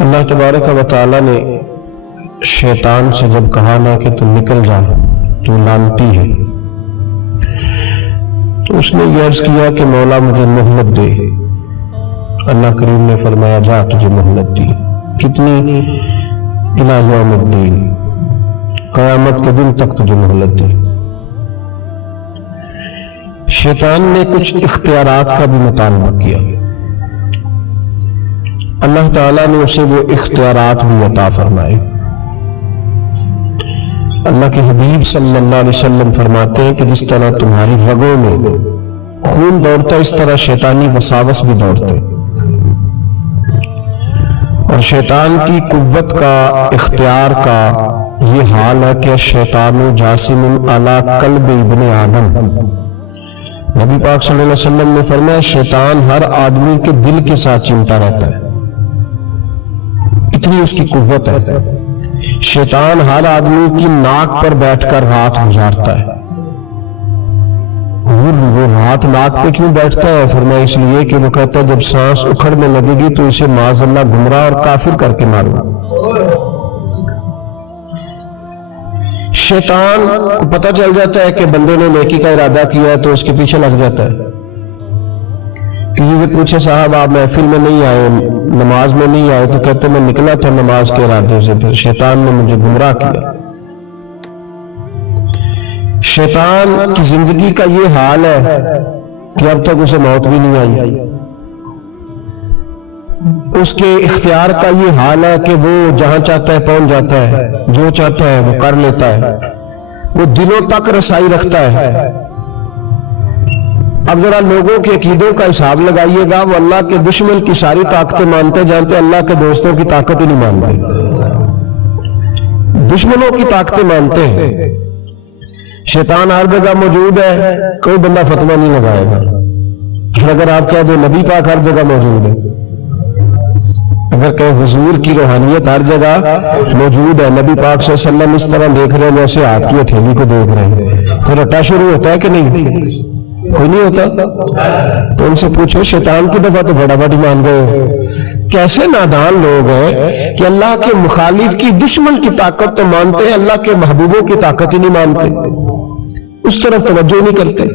اللہ تبارک و تعالی نے شیطان سے جب کہا نا کہ تو نکل جا، تو لعنتی ہے، تو اس نے یہ عرض کیا کہ مولا مجھے مہلت دے۔ اللہ کریم نے فرمایا جا تجھے مہلت دی، کتنی؟ الی یوم الدین، قیامت کے دن تک تجھے مہلت دی۔ شیطان نے کچھ اختیارات کا بھی مطالبہ کیا، اللہ تعالیٰ نے اسے وہ اختیارات بھی عطا فرمائے۔ اللہ کے حبیب صلی اللہ علیہ وسلم فرماتے ہیں کہ جس طرح تمہاری رگوں میں خون دوڑتا ہے، اس طرح شیطانی وساوس بھی دوڑتے، اور شیطان کی قوت کا، اختیار کا یہ حال ہے کہ شیطان جاسم علی قلب ابن آدم۔ نبی پاک صلی اللہ علیہ وسلم نے فرمایا شیطان ہر آدمی کے دل کے ساتھ چمٹا رہتا ہے، اتنی اس کی قوت ہے۔ شیطان ہر آدمی کی ناک پر بیٹھ کر رات گزارتا ہے۔ وہ رات ناک پہ کیوں بیٹھتا ہے؟ فرمایا اس لیے کہ وہ کہتا ہے جب سانس اکھڑنے لگے گی تو اسے معاذ اللہ گمراہ اور کافر کر کے ماروں۔ شیطان کو پتہ چل جاتا ہے کہ بندے نے نیکی کا ارادہ کیا ہے تو اس کے پیچھے لگ جاتا ہے۔ کسی سے پوچھے صاحب آپ محفل میں نہیں آئے، نماز میں نہیں آئے، تو کہتے میں نکلا تھا نماز کے ارادے سے، پھر شیطان نے مجھے گمراہ کیا۔ شیطان کی زندگی کا یہ حال ہے کہ اب تک اسے موت بھی نہیں آئی۔ اس کے اختیار کا یہ حال ہے کہ وہ جہاں چاہتا ہے پہنچ جاتا ہے، جو چاہتا ہے وہ کر لیتا ہے، وہ دلوں تک رسائی رکھتا ہے۔ اب ذرا لوگوں کے عقیدوں کا حساب لگائیے گا، وہ اللہ کے دشمن کی ساری طاقتیں مانتے جانتے، اللہ کے دوستوں کی طاقت ہی نہیں مانتے، دشمنوں کی طاقتیں مانتے ہیں۔ شیطان ہر جگہ موجود ہے، کوئی بندہ فتویٰ نہیں لگائے گا۔ اگر آپ کہہ دو نبی پاک ہر جگہ موجود ہے، اگر کہ حضور کی روحانیت ہر جگہ موجود ہے، نبی پاک صلی اللہ علیہ وسلم اس طرح دیکھ رہے ہیں جیسے ہاتھ کی ہتھیلی کو دیکھ رہے ہیں، تو رٹا شروع ہوتا ہے کہ نہیں؟ کوئی نہیں ہوتا۔ تو ان سے پوچھو شیطان کی دفعہ تو بڑا بڑی مان گئے۔ کیسے نادان لوگ ہیں کہ اللہ کے مخالف کی، دشمن کی طاقت تو مانتے ہیں، اللہ کے محبوبوں کی طاقت ہی نہیں مانتے، اس طرف توجہ نہیں کرتے۔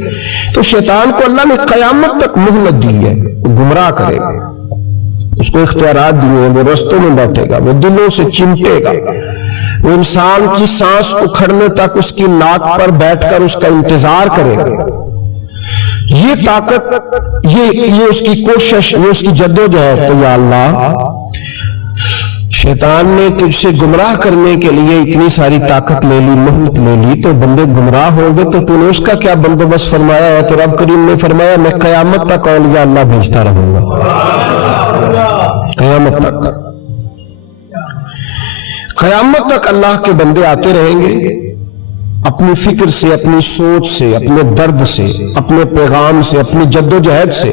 تو شیطان کو اللہ نے قیامت تک مہلت دی ہے، وہ گمراہ کرے گا، اس کو اختیارات دیے ہیں، وہ رستوں میں بیٹھے گا، وہ دلوں سے چمٹے گا، وہ انسان کی سانس اکھڑنے تک اس کی ناک پر بیٹھ کر اس کا انتظار کرے گا۔ یہ طاقت، یہ اس کی کوشش، یہ اس کی جدوجہد۔ تو یا اللہ شیطان نے تجھ سے گمراہ کرنے کے لیے اتنی ساری طاقت لے لی، مہلت لے لی، تو بندے گمراہ ہوں گے تو تو نے اس کا کیا بندوبست فرمایا ہے؟ تو رب کریم نے فرمایا میں قیامت تک اولیاء اللہ بھیجتا رہوں گا، قیامت تک، قیامت تک اللہ کے بندے آتے رہیں گے، اپنی فکر سے، اپنی سوچ سے، اپنے درد سے، اپنے پیغام سے، اپنی جدوجہد سے۔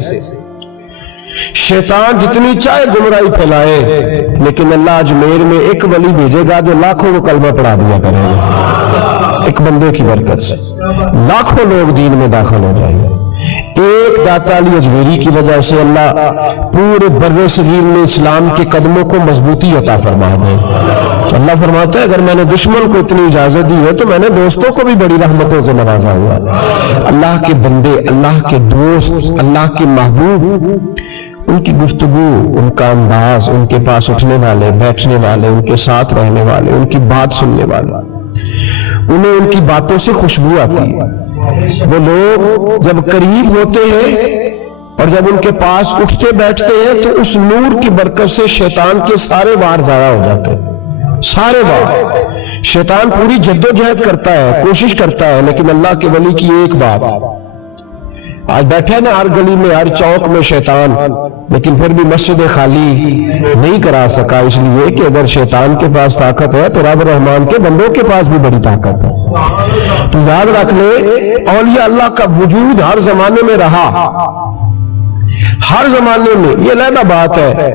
شیطان جتنی چاہے گمراہی پھیلائے، لیکن اللہ اجمیر میں ایک ولی بھیجے گا جو لاکھوں کو کلمہ پڑھا دیا کرے گا، ایک بندے کی برکت سے لاکھوں لوگ دین میں داخل ہو جائیں گے۔ ایک داتا علی اجمیری کی وجہ سے اللہ پورے بر صغیر میں اسلام کے قدموں کو مضبوطی عطا فرما دے۔ تو اللہ فرماتا ہے اگر میں نے دشمن کو اتنی اجازت دی ہے تو میں نے دوستوں کو بھی بڑی رحمتوں سے نوازا ہوا۔ اللہ کے بندے، اللہ کے دوست، اللہ کے محبوب، ان کی گفتگو، ان کا انداز، ان کے پاس اٹھنے والے، بیٹھنے والے، ان کے ساتھ رہنے والے، ان کی بات سننے والے، انہیں ان کی باتوں سے خوشبو آتی ہے۔ وہ لوگ جب قریب ہوتے ہیں اور جب ان کے پاس اٹھتے بیٹھتے ہیں تو اس نور کی برکت سے شیطان کے سارے وار ضائع ہو جاتے ہیں، سارے وار۔ شیطان پوری جدوجہد کرتا ہے، کوشش کرتا ہے، لیکن اللہ کے ولی کی ایک بات، آج بیٹھے نا ہر گلی میں، ہر چوک میں شیطان، لیکن پھر بھی مسجد خالی نہیں کرا سکا، اس لیے کہ اگر شیطان کے پاس طاقت ہے تو رب رحمان کے بندوں کے پاس بھی بڑی طاقت ہے۔ تو یاد رکھ لے اولیاء اللہ کا وجود ہر زمانے میں رہا، ہر زمانے میں۔ یہ علیحدہ بات ہے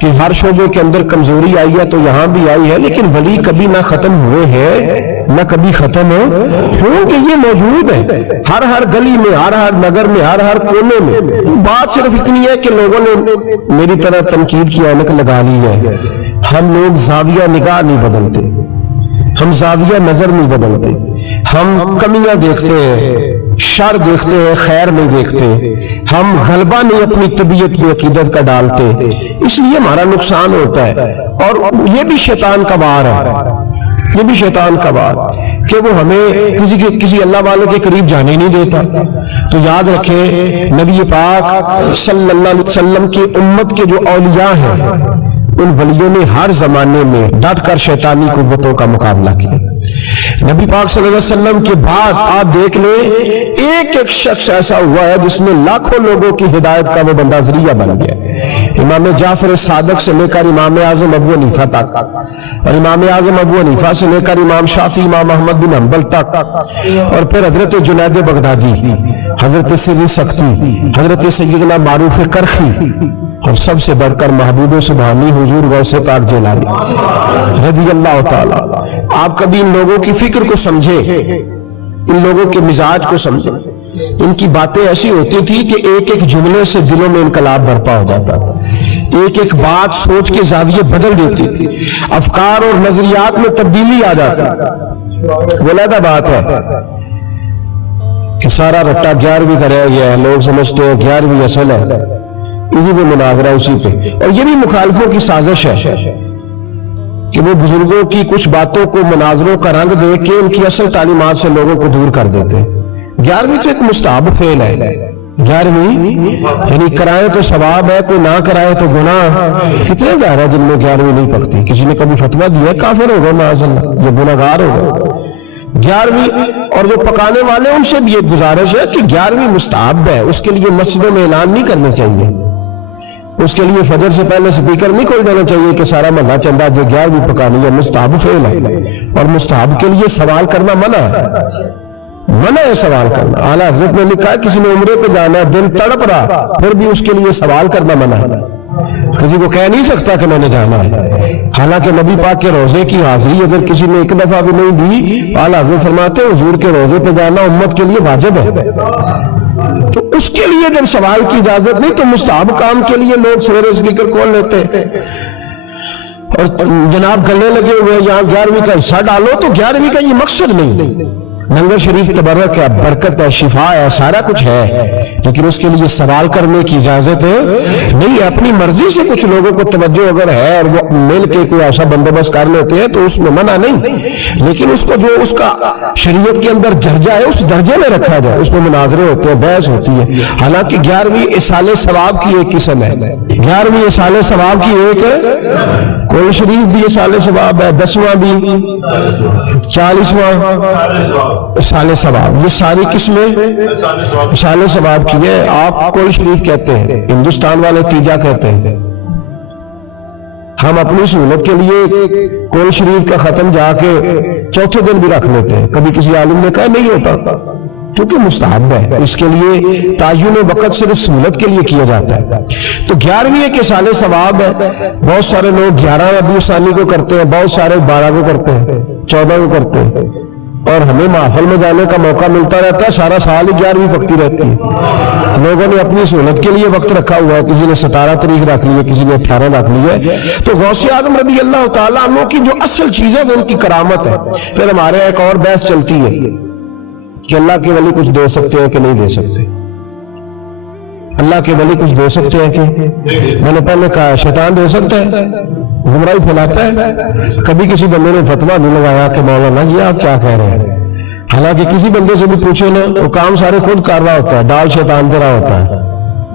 کہ ہر شعبے کے اندر کمزوری آئی ہے تو یہاں بھی آئی ہے، لیکن ولی کبھی نہ ختم ہوئے ہیں نہ کبھی ختم ہوں گے، یہ موجود ہے ہر گلی میں، ہر نگر میں، ہر کونے میں۔ بات صرف اتنی ہے کہ لوگوں نے میری طرح تنقید کی اینک لگا لی ہے، ہم لوگ زاویہ نگاہ نہیں بدلتے، ہم زاویہ نظر نہیں بدلتے، ہم کمیاں دیکھتے ہیں، شر دیکھتے ہیں، خیر نہیں دیکھتے، ہم غلبہ نہیں اپنی طبیعت میں عقیدت کا ڈالتے، اس لیے ہمارا نقصان ہوتا ہے۔ اور یہ بھی شیطان کا وار ہے، یہ بھی شیطان کا وار کہ وہ ہمیں کسی اللہ والے کے قریب جانے نہیں دیتا۔ تو یاد رکھیں نبی پاک صلی اللہ علیہ وسلم کی امت کے جو اولیاء ہیں، ان ولیوں نے ہر زمانے میں ڈٹ کر شیطانی قوتوں کا مقابلہ کیا۔ نبی پاک صلی اللہ علیہ وسلم کے بعد آپ دیکھ لیں ایک شخص ایسا ہوا ہے جس نے لاکھوں لوگوں کی ہدایت کا وہ بندہ ذریعہ بن گیا۔ امام جعفر صادق سے لے کر امام اعظم ابو حنیفہ تک، اور امام اعظم ابو حنیفہ سے لے کر امام شافعی، امام احمد بن حنبل تک، اور پھر حضرت جنید بغدادی، حضرت سری سختی، حضرت سیدنا معروف کرخی، اور سب سے بڑھ کر محبوب سبحانی حضور غوث پاک جیلانی رضی اللہ تعالی۔ آپ کبھی ان لوگوں کی فکر کو سمجھے، ان لوگوں کے مزاج کو سمجھے، ان کی باتیں ایسی ہوتی تھی کہ ایک ایک جملے سے دلوں میں انقلاب برپا ہو جاتا تھا، ایک ایک بات سوچ کے زاویے بدل دیتی تھی، افکار اور نظریات میں تبدیلی آ جاتی۔ وہ علیحدہ بات ہے کہ سارا رٹا 11ویں کا رہ گیا ہے، لوگ سمجھتے ہیں 11ویں اصل ہے، اسی پہ مناظرہ اسی پہ، اور یہ بھی مخالفوں کی سازش ہے کہ وہ بزرگوں کی کچھ باتوں کو مناظروں کا رنگ دے کے ان کی اصل تعلیمات سے لوگوں کو دور کر دیتے۔ 11ویں تو ایک مستحب فعل ہے، 11ویں یعنی کرائے تو ثواب ہے، کوئی نہ کرائے تو گناہ۔ کتنے گھر ہیں جن میں 11ویں نہیں پکتی؟ کسی نے کبھی فتویٰ دیا ہے کافر ہوگا معاذ اللہ، یہ گناہگار ہوگا۔ 11ویں اور جو پکانے والے ان سے بھی ایک گزارش ہے کہ 11ویں مستحب ہے، اس کے لیے مسجدوں میں اعلان نہیں کرنا چاہیے، اس کے لیے فجر سے پہلے سپیکر نہیں کھول دینا چاہیے کہ سارا محلہ چندہ جو 11ویں پکانی ہے، مستحب فعل ہے، اور مستحب کے لیے سوال کرنا منع ہے، منع ہے سوال کرنا۔ اعلیٰ حضرت نے لکھا ہے کسی نے عمرے پہ جانا ہے، دل تڑپ رہا، پھر بھی اس کے لیے سوال کرنا منع ہے، کسی کو کہہ نہیں سکتا کہ میں نے جانا ہے۔ حالانکہ نبی پاک کے روزے کی حاضری اگر کسی نے ایک دفعہ بھی نہیں دی، اعلیٰ حضرت فرماتے ہیں حضور کے روزے پہ جانا امت کے لیے واجب ہے، تو اس کے لیے جب سوال کی اجازت نہیں تو مستحب کام کے لیے لوگ سویرے اسپیکر کھول لیتے ہیں اور جناب گلے لگے ہوئے یہاں 11ویں کا حصہ ڈالو، تو 11ویں کا یہ مقصد نہیں۔ لنگر شریف تبرک ہے، برکت ہے، شفا ہے، سارا کچھ ہے، لیکن اس کے لیے سوال کرنے کی اجازت نہیں ہے۔ اپنی مرضی سے کچھ لوگوں کو توجہ اگر ہے اور وہ مل کے کوئی ایسا بندوبست کر لیتے ہیں تو اس میں منع نہیں، لیکن اس کو جو اس کا شریعت کے اندر درجہ ہے اس درجے میں رکھا جائے، اس میں مناظرے ہوتے ہیں، بحث ہوتی ہے۔ حالانکہ 11ویں اصال ثواب کی ایک قسم ہے، 11ویں اصال ثواب کی ایک قرآن شریف بھی اصال ثواب ہے، 10واں بھی، 40واں اصال ثواب، یہ ساری قسمیں اصال ثواب کی ہے۔ آپ قرآن شریف کہتے ہیں، ہندوستان والے تیجا کہتے ہیں، ہم اپنی سہولت کے لیے قرآن شریف کا ختم جا کے چوتھے دن بھی رکھ لیتے ہیں، کبھی کسی عالم نے کہا نہیں ہوتا کیونکہ مستحب ہے، اس کے لیے تعین وقت صرف سہولت کے لیے کیا جاتا ہے۔ تو 11ویں ایک اصال ثواب ہے، بہت سارے لوگ 11 ربیع ثانی کو کرتے ہیں، بہت سارے 12 کو کرتے ہیں، 14 کو کرتے ہیں، اور ہمیں محفل میں جانے کا موقع ملتا رہتا ہے، سارا سال ہی 11ویں پکتی رہتی ہے۔ لوگوں نے اپنی سہولت کے لیے وقت رکھا ہوا ہے، کسی نے 17 تاریخ رکھ لی ہے، کسی نے 18 رکھ لی ہے۔ تو غوث اعظم رضی اللہ تعالیٰ عنہ کی جو اصل چیز ہے وہ ان کی کرامت ہے۔ پھر ہمارے ایک اور بحث چلتی ہے کہ اللہ کے ولی کچھ دے سکتے ہیں کہ نہیں دے سکتے، اللہ کے ولی کچھ دے سکتے ہیں کہ؟ میں نے پہلے کہا شیطان دے سکتا ہے، گمراہی پھیلاتا ہے۔ کبھی کسی بندے نے فتویٰ نہیں لگایا کہ مولانا جی آپ کیا کہہ رہے ہیں، حالانکہ کسی بندے سے بھی پوچھو نا وہ کام سارے خود کر رہا ہوتا ہے، ڈال شیطان دے رہا ہوتا ہے،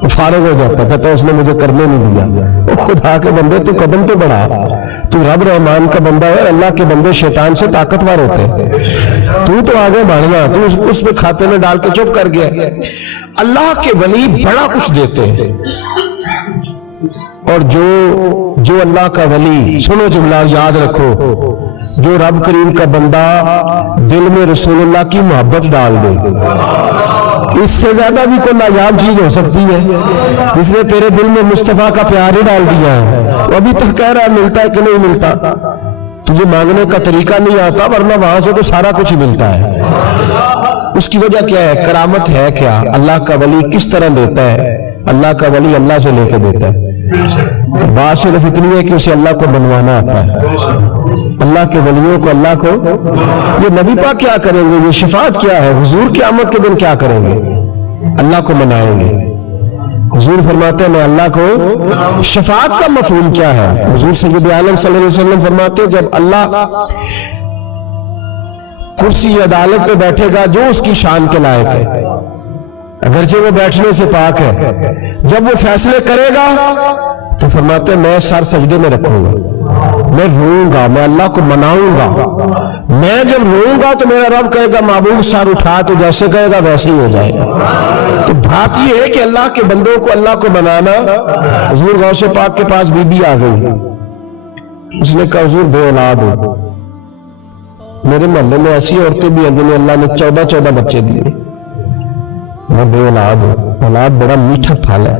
وہ فارغ ہو جاتا ہے، کہتا ہے اس نے مجھے کرنے نہیں دیا۔ وہ خدا کے بندے تو قدم تو بڑھا، تو رب رحمان کا بندہ ہے، اللہ کے بندے شیطان سے طاقتور ہوتے ہیں، تو آگے بڑھنا، تو اس میں کھاتے میں ڈال کے چپ کر گیا۔ اللہ کے ولی بڑا کچھ دیتے ہیں، اور جو اللہ کا ولی، سنو جملہ یاد رکھو، جو رب کریم کا بندہ دل میں رسول اللہ کی محبت ڈال دے، اس سے زیادہ بھی کوئی نایاب چیز ہو سکتی ہے؟ جس نے تیرے دل میں مصطفیٰ کا پیار ہی ڈال دیا ہے، وہ ابھی تک کہہ رہا ہے ملتا ہے کہ نہیں ملتا، تجھے مانگنے کا طریقہ نہیں آتا، ورنہ وہاں سے تو سارا کچھ ملتا ہے۔ اس کی وجہ کیا ہے؟ کرامت ہے کیا؟ اللہ کا ولی کس طرح دیتا ہے؟ اللہ کا ولی اللہ سے لے کے دیتا ہے۔ بات صرف اتنی ہے کہ اسے اللہ کو بنوانا آتا ہے۔ اللہ کے ولیوں کو، اللہ کو، یہ نبی پاک کیا کریں گے؟ یہ شفاعت کیا ہے؟ حضور قیامت کے دن کیا کریں گے؟ اللہ کو منائیں گے۔ حضور فرماتے ہیں میں اللہ کو، شفاعت کا مفہوم کیا ہے؟ حضور سید عالم صلی اللہ علیہ وسلم فرماتے ہیں جب اللہ کرسی عدالت پہ بیٹھے گا جو اس کی شان کے لائق ہے، اگرچہ وہ بیٹھنے سے پاک ہے، جب وہ فیصلے کرے گا تو فرماتے ہیں میں سر سجدے میں رکھوں گا، میں روؤں گا، میں اللہ کو مناؤں گا۔ میں جب روؤں گا تو میرا رب کہے گا معبود سر اٹھا، تو جیسے کہے گا ویسے ہی ہو جائے گا۔ تو بات یہ ہے کہ اللہ کے بندوں کو اللہ کو منانا۔ حضور غوث پاک کے پاس بی بی آ گئی، اس نے کہا حضور بے اولاد ہو، میرے محلے میں ایسی عورتیں بھی ہیں جنہیں اللہ نے 14 بچے دیے، میں بے اولاد ہوں، اولاد بڑا میٹھا پھل ہے،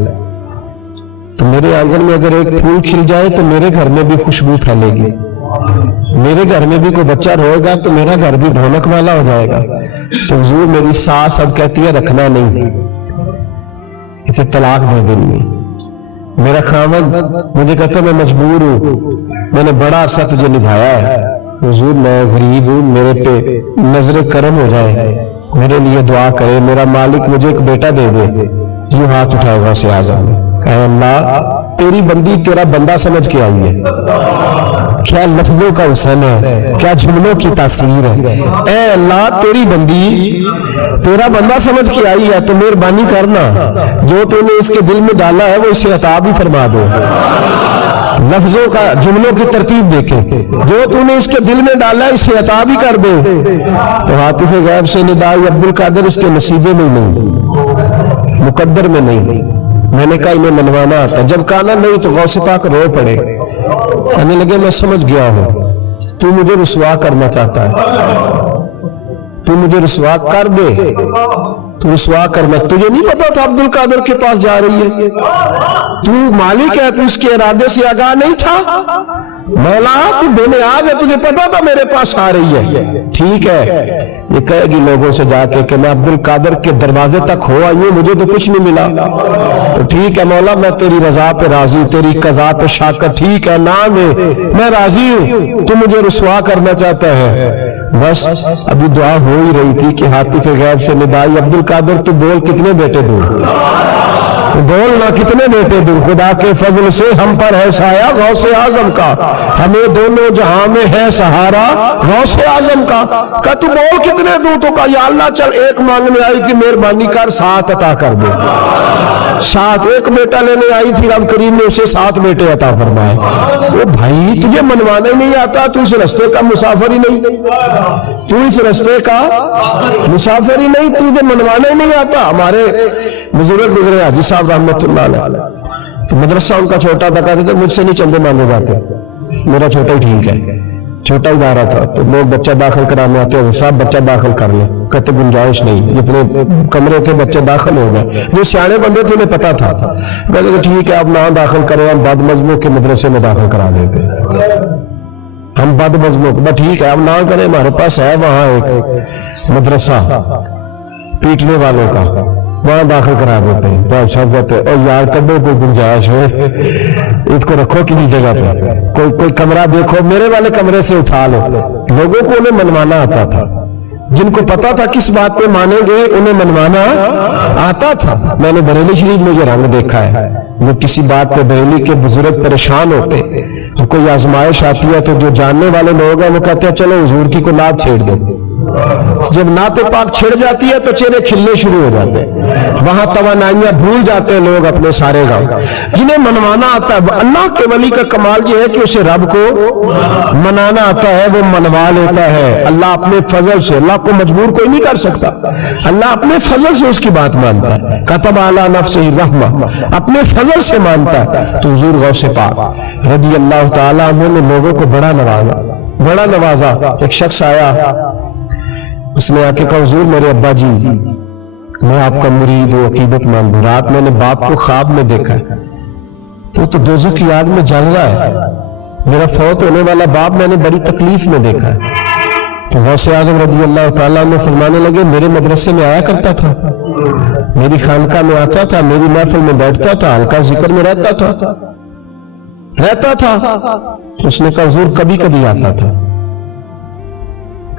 تو میرے آنگن میں اگر ایک پھول کھل جائے تو میرے گھر میں بھی خوشبو پھیلے گی، میرے گھر میں بھی کوئی بچہ روئے گا تو میرا گھر بھی رونق والا ہو جائے گا۔ تو حضور میری ساس اب کہتی ہے رکھنا نہیں، اسے طلاق دے دینی ہے۔ میرا خاوند مجھے کہتا ہے میں مجبور ہوں، میں نے بڑا عرصہ تجھے نبھایا ہے، حضور میں غریب ہوں، میرے پہ نظر کرم ہو جائے، میرے لیے دعا کرے، میرا مالک مجھے ایک بیٹا دے دے۔ یوں ہاتھ اٹھائے گا اسے اعظم، کہے اللہ تیری بندی تیرا بندہ سمجھ کے آئی ہے، کیا لفظوں کا حسن ہے، کیا جملوں کی تاثیر ہے۔ اے اللہ تیری بندی تیرا بندہ سمجھ کے آئی ہے تو مہربانی کرنا، جو تو نے اس کے دل میں ڈالا ہے وہ اسے عطا بھی فرما دو۔ لفظوں کا، جملوں کی ترتیب دیکھیں، جو تو نے اس کے دل میں ڈالا ہے اسے عطا بھی کر دے۔ تو عاطف غیب سے ندائی عبد القادر اس کے نصیبے میں نہیں، مقدر میں نہیں۔ میں نے کہا انہیں منوانا آتا، جب کہا نا نہیں تو غوث پاک رو پڑے، کہنے لگے میں سمجھ گیا ہوں تو مجھے رسوا کرنا چاہتا ہے، تو مجھے رسوا کر دے، تو رسوا کرنا۔ تجھے نہیں پتا تھا عبد القادر کے پاس جا رہی ہے؟ تو مالک ہے، تو اس کے ارادے سے آگاہ نہیں تھا؟ مولا تو بے نیاز ہے، تجھے پتا تھا میرے پاس آ رہی ہے؟ ٹھیک ہے، یہ کہے گی لوگوں سے جا کے کہ میں عبد القادر کے دروازے تک ہو آئی ہوں، مجھے تو کچھ نہیں ملا۔ تو ٹھیک ہے مولا میں تیری رضا پہ راضی، تیری قضا پہ شاکر، ٹھیک ہے نام ہے میں راضی ہوں، تو مجھے رسوا کرنا چاہتا ہے۔ بس ابھی دعا ہو ہی رہی تھی کہ عاطف غیب سے ندائی عبد القادر تو بول کتنے بیٹے دوں، بولنا کتنے بیٹے دوں، خدا کے فضل سے ہم پر ہے سایہ غوث اعظم کا، ہمیں دونوں جہاں میں ہے سہارا غوث اعظم کا۔ کہ تو بول کتنے دوں؟ تو کہا یا اللہ چل ایک مانگنے آئی تھی، مہربانی کر 7 عطا کر دے۔ 7 ایک بیٹا لینے آئی تھی، رب کریم نے اسے 7 بیٹے عطا فرمائے۔ وہ بھائی تجھے منوانا ہی نہیں آتا، تو اس رستے کا مسافر ہی نہیں، تو اس رستے کا مسافر ہی نہیں، تجھے منوانا ہی نہیں آتا۔ ہمارے بزرگ گزرے حاجی صاحب رحمۃ اللہ علیہ، تو مدرسہ ان کا چھوٹا تھا، کہتے تھے مجھ سے نہیں چندے مانگے جاتے، میرا چھوٹا ہی ٹھیک ہے، چھوٹا ادارہ تھا، تو لوگ بچہ داخل کرانے آتے ہیں، صاحب بچہ داخل کر لیں، کہتے گنجائش نہیں، جتنے کمرے تھے بچے داخل ہو گئے، جو سیانے بندے تھے انہیں پتا تھا، کہتے تھے ٹھیک ہے آپ نہ داخل کریں، ہم بد مذہبوں کے مدرسے میں داخل کرا دیتے، ہم بد مذہبوں کو، ٹھیک ہے آپ نہ کریں، ہمارے پاس ہے وہاں ایک مدرسہ پیٹنے والوں کا، وہاں داخل کرا دیتے ہیں۔ تو صاحب کہتے ہیں اور یار کڈو کوئی گنجائش ہے، اس کو رکھو کسی جگہ پہ، کوئی کمرہ دیکھو، میرے والے کمرے سے اٹھا لو۔ لوگوں کو انہیں منوانا آتا تھا، جن کو پتا تھا کس بات پہ مانیں گے انہیں منوانا آتا تھا۔ میں نے بریلی شریف میں یہ رنگ دیکھا ہے، جو کسی بات پہ بریلی کے بزرگ پریشان ہوتے، اور کوئی آزمائش آتی ہے تو جو جاننے والے لوگ ہیں وہ کہتے ہیں چلو حضور کی کو نعت چھیڑ دو، جب نعت پاک چھڑ جاتی ہے تو چہرے کھلنے شروع ہو جاتے ہیں، وہاں توانائیاں بھول جاتے ہیں لوگ اپنے سارے گاؤں۔ جنہیں منوانا آتا ہے، اللہ کے ولی کا کمال یہ ہے کہ اسے رب کو منانا آتا ہے، وہ منوا لیتا ہے اللہ اپنے فضل سے۔ اللہ کو مجبور کوئی نہیں کر سکتا، اللہ اپنے فضل سے اس کی بات مانتا ہے، کتب علی نفسہ الرحمہ، اپنے فضل سے مانتا ہے۔ تو حضور غوث پاک رضی اللہ تعالیٰ عنہ نے لوگوں کو بڑا نوازا۔ ایک شخص آیا، اس نے آ کے کہا حضور میرے ابا جی میں آپ کا مرید ہوں، عقیدت مند ہوں، رات میں نے باپ کو خواب میں دیکھا ہے تو دوزخ کی آگ میں جل رہا ہے، میرا فوت ہونے والا باپ میں نے بڑی تکلیف میں دیکھا ہے۔ تو غوث اعظم رضی اللہ تعالیٰ عنہ فرمانے لگے میرے مدرسے میں آیا کرتا تھا، میری خانقاہ میں آتا تھا، میری محفل میں بیٹھتا تھا، حلقہ ذکر میں رہتا تھا۔ اس نے کہا حضور کبھی کبھی آتا تھا،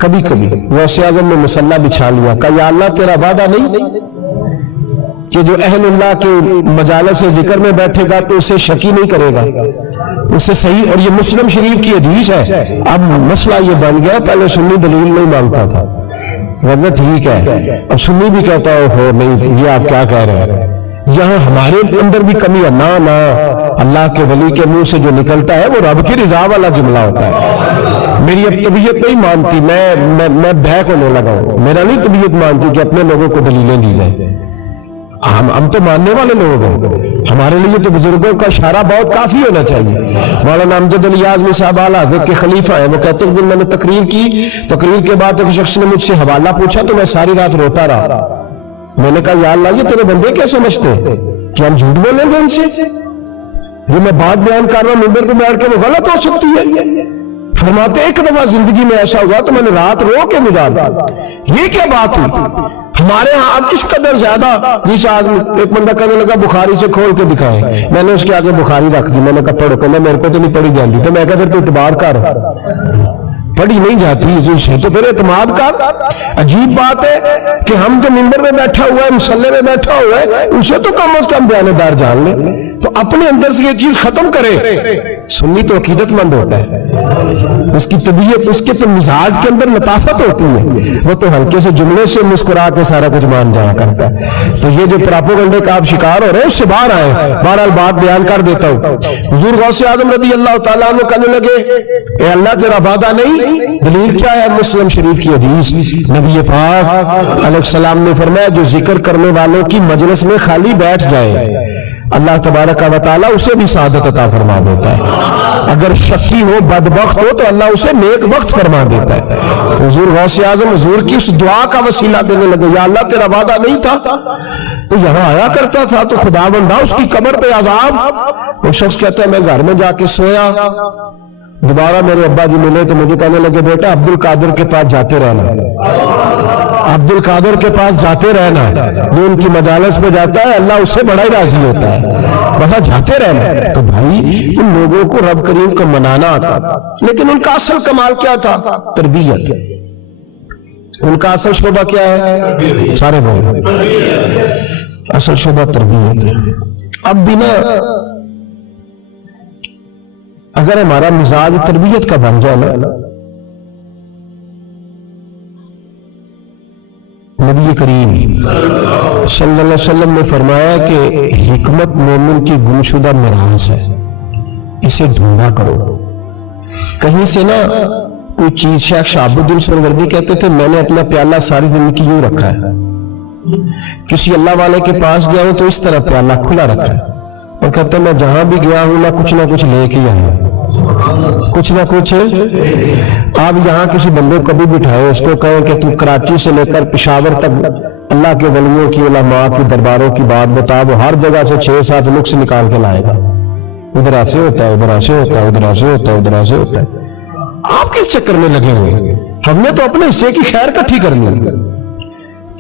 کبھی کبھی۔ غوث اعظم نے مصلی بچھا لیا، کہا یا اللہ تیرا وعدہ نہیں کہ جو اہل اللہ کے مجالس ذکر میں بیٹھے گا تو اسے شکی نہیں کرے گا، اسے صحیح۔ اور یہ مسلم شریف کی حدیث ہے۔ اب مسئلہ یہ بن گیا، پہلے سنی دلیل نہیں مانگتا تھا، ورنہ ٹھیک ہے، اب سنی بھی کہتا ہو نہیں یہ آپ کیا کہہ رہے ہیں۔ یہاں ہمارے اندر بھی کمی ہے، نہ اللہ کے ولی کے منہ سے جو نکلتا ہے وہ رب کی رضا والا جملہ ہوتا ہے۔ میری اب طبیعت نہیں مانتی، میں بہک ہونے لگا ہوں، میرا نہیں طبیعت مانتی کہ اپنے لوگوں کو دلیلیں دی جائیں۔ ہم تو ماننے والے لوگ ہیں، ہمارے لیے تو بزرگوں کا اشارہ بہت کافی ہونا چاہیے۔ مولانا امجد علی اعظمی صاحب اعلیٰ حضرت کے خلیفہ ہیں، وہ کہتے ہیں کہ میں نے تقریر کی، تقریر کے بعد ایک شخص نے مجھ سے حوالہ پوچھا تو میں ساری رات روتا رہا۔ میں نے کہا یا اللہ یہ تیرے بندے کیا سمجھتے ہیں کہ ہم جھوٹ بولیں گے ان سے؟ یہ میں بات بیان کر رہا ہوں ممبر پہ بیٹھ کے، وہ غلط ہو سکتی ہے۔ فرماتے ایک دفعہ زندگی میں ایسا ہوا تو میں نے رات رو کے گزارا۔ یہ کیا بات ہوئی؟ ہمارے ہاں اب اس قدر زیادہ، جس آدمی ایک بندہ کہنے لگا بخاری سے کھول کے دکھائیں، میں نے اس کے آگے بخاری رکھ دی، میں نے کہا پڑھو، کہنا میرے کو تو نہیں پڑھی جاتی، تو میں کہا پھر تو اعتبار کر، پڑھی نہیں جاتی سے تو پھر اعتماد کر۔ عجیب بات ہے کہ ہم جو ممبر میں بیٹھا ہوا ہے، مسلح میں بیٹھا ہوا ہے، اسے تو کم از کم بیانہ دار جان لیں، تو اپنے اندر سے یہ چیز ختم کرے۔ سنی تو عقیدت مند ہوتا ہے، اس کی طبیعت، اس کے تو مزاج کے اندر لطافت ہوتی ہے، وہ تو ہلکے سے جملے سے مسکرا کے سارا کچھ مان جایا کرتا ہے۔ تو یہ جو پراپوگنڈے کا آپ شکار ہو رہے ہیں اس سے باہر آئے۔ بہرحال بات بیان کر دیتا ہوں۔ حضور غوث اعظم رضی اللہ تعالیٰ عنہ کہنے لگے اے اللہ تیرا وعدہ نہیں؟ دلیل کیا ہے؟ مسلم شریف کی حدیث، نبی پاک علیہ السلام نے فرمایا جو ذکر کرنے والوں کی مجلس میں خالی بیٹھ جائے اللہ تبارک و تعالیٰ اسے بھی سعادت عطا فرما دیتا ہے۔ اگر شکی ہو، بدبخت ہو تو اللہ اسے نیک وقت فرما دیتا ہے۔ تو حضور غوث اعظم حضور کی اس دعا کا وسیلہ دینے لگے، یا اللہ تیرا وعدہ نہیں تھا تو یہاں آیا کرتا تھا تو خدا بندہ اس کی قبر پہ عذاب۔ وہ شخص کہتا ہے میں گھر میں جا کے سویا، دوبارہ میرے ابا جی ملے تو مجھے کہنے لگے بیٹا عبد القادر کے پاس جاتے رہنا، عبد القادر کے پاس جاتے رہنا، جو ان کی مجالس میں جاتا ہے اللہ اس سے بڑا ہی راضی ہوتا ہے، وہاں جاتے رہنا۔ تو بھائی ان لوگوں کو رب کریم کو منانا آتا تھا، لیکن ان کا اصل کمال کیا تھا؟ تربیت۔ ان کا اصل شعبہ کیا ہے؟ سارے بول، اصل شعبہ تربیت ہے۔ اب بھی نا اگر ہمارا مزاج تربیت کا بن جائے نا، نبی کریم صلی اللہ علیہ وسلم نے فرمایا کہ حکمت مومن کی گمشدہ میراث ہے، اسے ڈھونڈا کرو۔ کہیں سے نا کوئی چیز، شیخ شہاب الدین سہروردی کہتے تھے میں نے اپنا پیالہ ساری زندگی یوں رکھا ہے، کسی اللہ والے کے پاس گیا ہوں تو اس طرح پیالہ کھلا رکھا ہے، اور کہتے ہیں میں جہاں بھی گیا ہوں نہ کچھ لے کے آیا ہوں، کچھ نہ کچھ۔ آپ یہاں کسی بندے کو بھی بٹھائے، اس کو کہیں کہ تو کراچی سے لے کر پشاور تک اللہ کے ولیوں کی، علماء کی درباروں کی بات بتا، وہ ہر جگہ سے 6-7 نقص نکال کے لائے گا، ادھر ایسے ہوتا ہے، ادھر ایسے ہوتا ہے، ادھر ایسے ہوتا ہے، ادھر ایسے ہوتا ہے۔ آپ کس چکر میں لگے ہوئے؟ ہم نے تو اپنے حصے کی خیر کٹھی کرنی ہے۔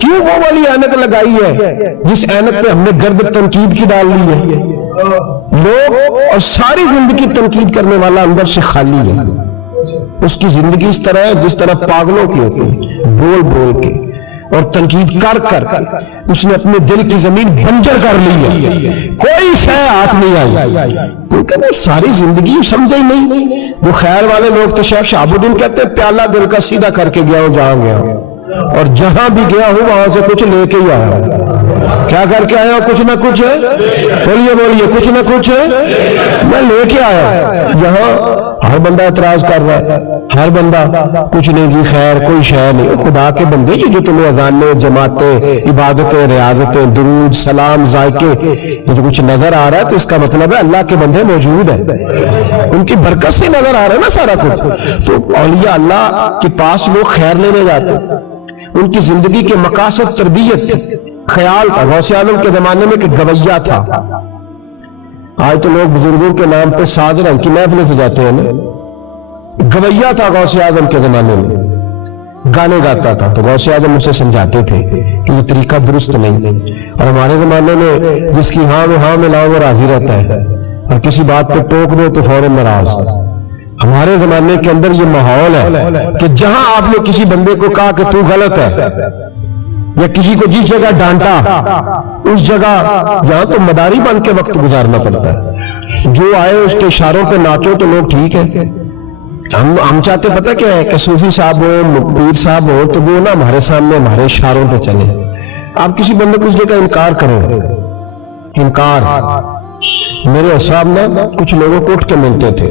کیوں وہ والی اینک لگائی ہے جس اینک پہ ہم نے گرد تنقید کی ڈال لی ہے؟ لوگ اور ساری زندگی تنقید کرنے والا اندر سے خالی ہے، اس کی زندگی اس طرح ہے جس طرح پاگلوں کی ہوتی ہے، بول بول کے اور تنقید کر کر اس نے اپنے دل کی زمین بنجر کر لی ہے، کوئی شے ہاتھ نہیں آئی، کیونکہ وہ ساری زندگی سمجھے ہی نہیں۔ وہ خیر والے لوگ تو شیخ شہاب الدین کہتے ہیں پیالہ دل کا سیدھا کر کے گیا ہوں جہاں گیا ہوں، اور جہاں بھی گیا ہوں وہاں سے کچھ لے کے ہی آیا ہوں۔ کیا کر کے آیا ہوں؟ کچھ نہ کچھ، بولیے کچھ نہ کچھ میں لے کے آیا۔ یہاں ہر بندہ اعتراض کر رہا ہے، ہر بندہ کچھ نہیں جی خیر کوئی شے نہیں۔ خدا کے بندے جو تمہیں اذانیں، جماعتیں، عبادتیں، ریاضتیں، درود، سلام، ذائقے، یہ جو کچھ نظر آ رہا ہے تو اس کا مطلب ہے اللہ کے بندے موجود ہیں، ان کی برکت سے نظر آ رہا ہے نا سارا کچھ۔ تو اولیاء اللہ کے پاس لوگ خیر لینے جاتے، ان کی زندگی کے مقاصد تربیت تھی، خیال تھا غوث اعظم کے زمانے میں کہ گویا تھا. آج تو لوگ بزرگوں کے نام پہ ساز رنگ کی محفلیں سجاتے ہیں نا. گویا تھا غوث اعظم کے زمانے میں, گانے گاتا تھا. تو غوث اعظم اسے سمجھاتے تھے کہ یہ طریقہ درست نہیں. اور ہمارے زمانے میں جس کی ہاں میں ہاں ملاؤ وہ راضی رہتا ہے, اور کسی بات پہ ٹوک دو تو فوراً ناراض. ہمارے زمانے کے اندر یہ ماحول ہے کہ جہاں آپ نے کسی بندے کو کہا کہ تو غلط ہے, یا کسی کو جس جگہ ڈانٹا اس جگہ یہاں تو مداری بن کے وقت گزارنا پڑتا ہے. جو آئے اس کے اشاروں پہ ناچو تو لوگ ٹھیک ہے. ہم چاہتے پتہ کیا ہے کہ صوفی صاحب ہو, پیر صاحب ہو, تو وہ نا ہمارے سامنے ہمارے اشاروں پہ چلے. آپ کسی بندے کو اس جگہ انکار کرو, انکار. میرے صاحب نا کچھ لوگوں کو اٹھ کے ملتے تھے,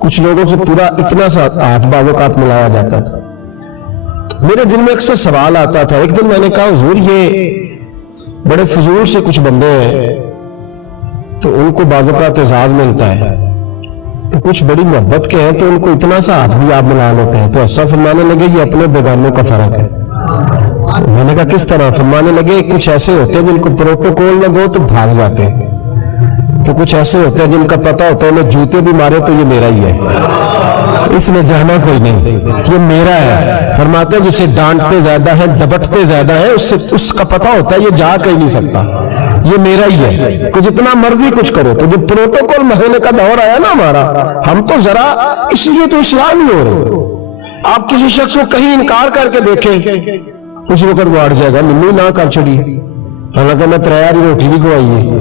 کچھ لوگوں سے پورا اتنا سا ہاتھ باوقات ملایا جاتا تھا. میرے دل میں اکثر سوال آتا تھا. ایک دن میں نے کہا حضور یہ بڑے فضول سے کچھ بندے ہیں, تو ان کو بعض اوقات اعزاز ملتا ہے, تو کچھ بڑی محبت کے ہیں تو ان کو اتنا سا ہاتھ بھی آپ ملا لیتے ہیں. تو ایسا فرمانے لگے یہ اپنے بیگانوں کا فرق ہے. میں نے کہا کس طرح؟ فرمانے لگے کچھ ایسے ہوتے ہیں جن کو پروٹوکول نہ دو تو بھاگ جاتے ہیں, تو کچھ ایسے ہوتے ہیں جن کا پتہ ہوتا ہے انہیں جوتے بھی مارے تو یہ میرا ہی ہے, اس میں جانا کوئی نہیں, یہ میرا ہے. فرماتے ہیں جسے ڈانٹتے زیادہ ہیں ڈبٹتے زیادہ ہیں, اس کا پتہ ہوتا ہے یہ جا کہیں نہیں سکتا, یہ میرا ہی ہے. کچھ جتنا مرضی کچھ کرو. تو جو پروٹوکول مہینے کا دور آیا نا ہمارا, ہم تو ذرا اس لیے تو اصلاح نہیں ہو رہے. آپ کسی شخص کو کہیں انکار کر کے دیکھیں, اس وقت وہ اڑ جائے گا ممی نہ کر چھڑی, حالانکہ میں تیاری روٹی بھی کھوائی ہے.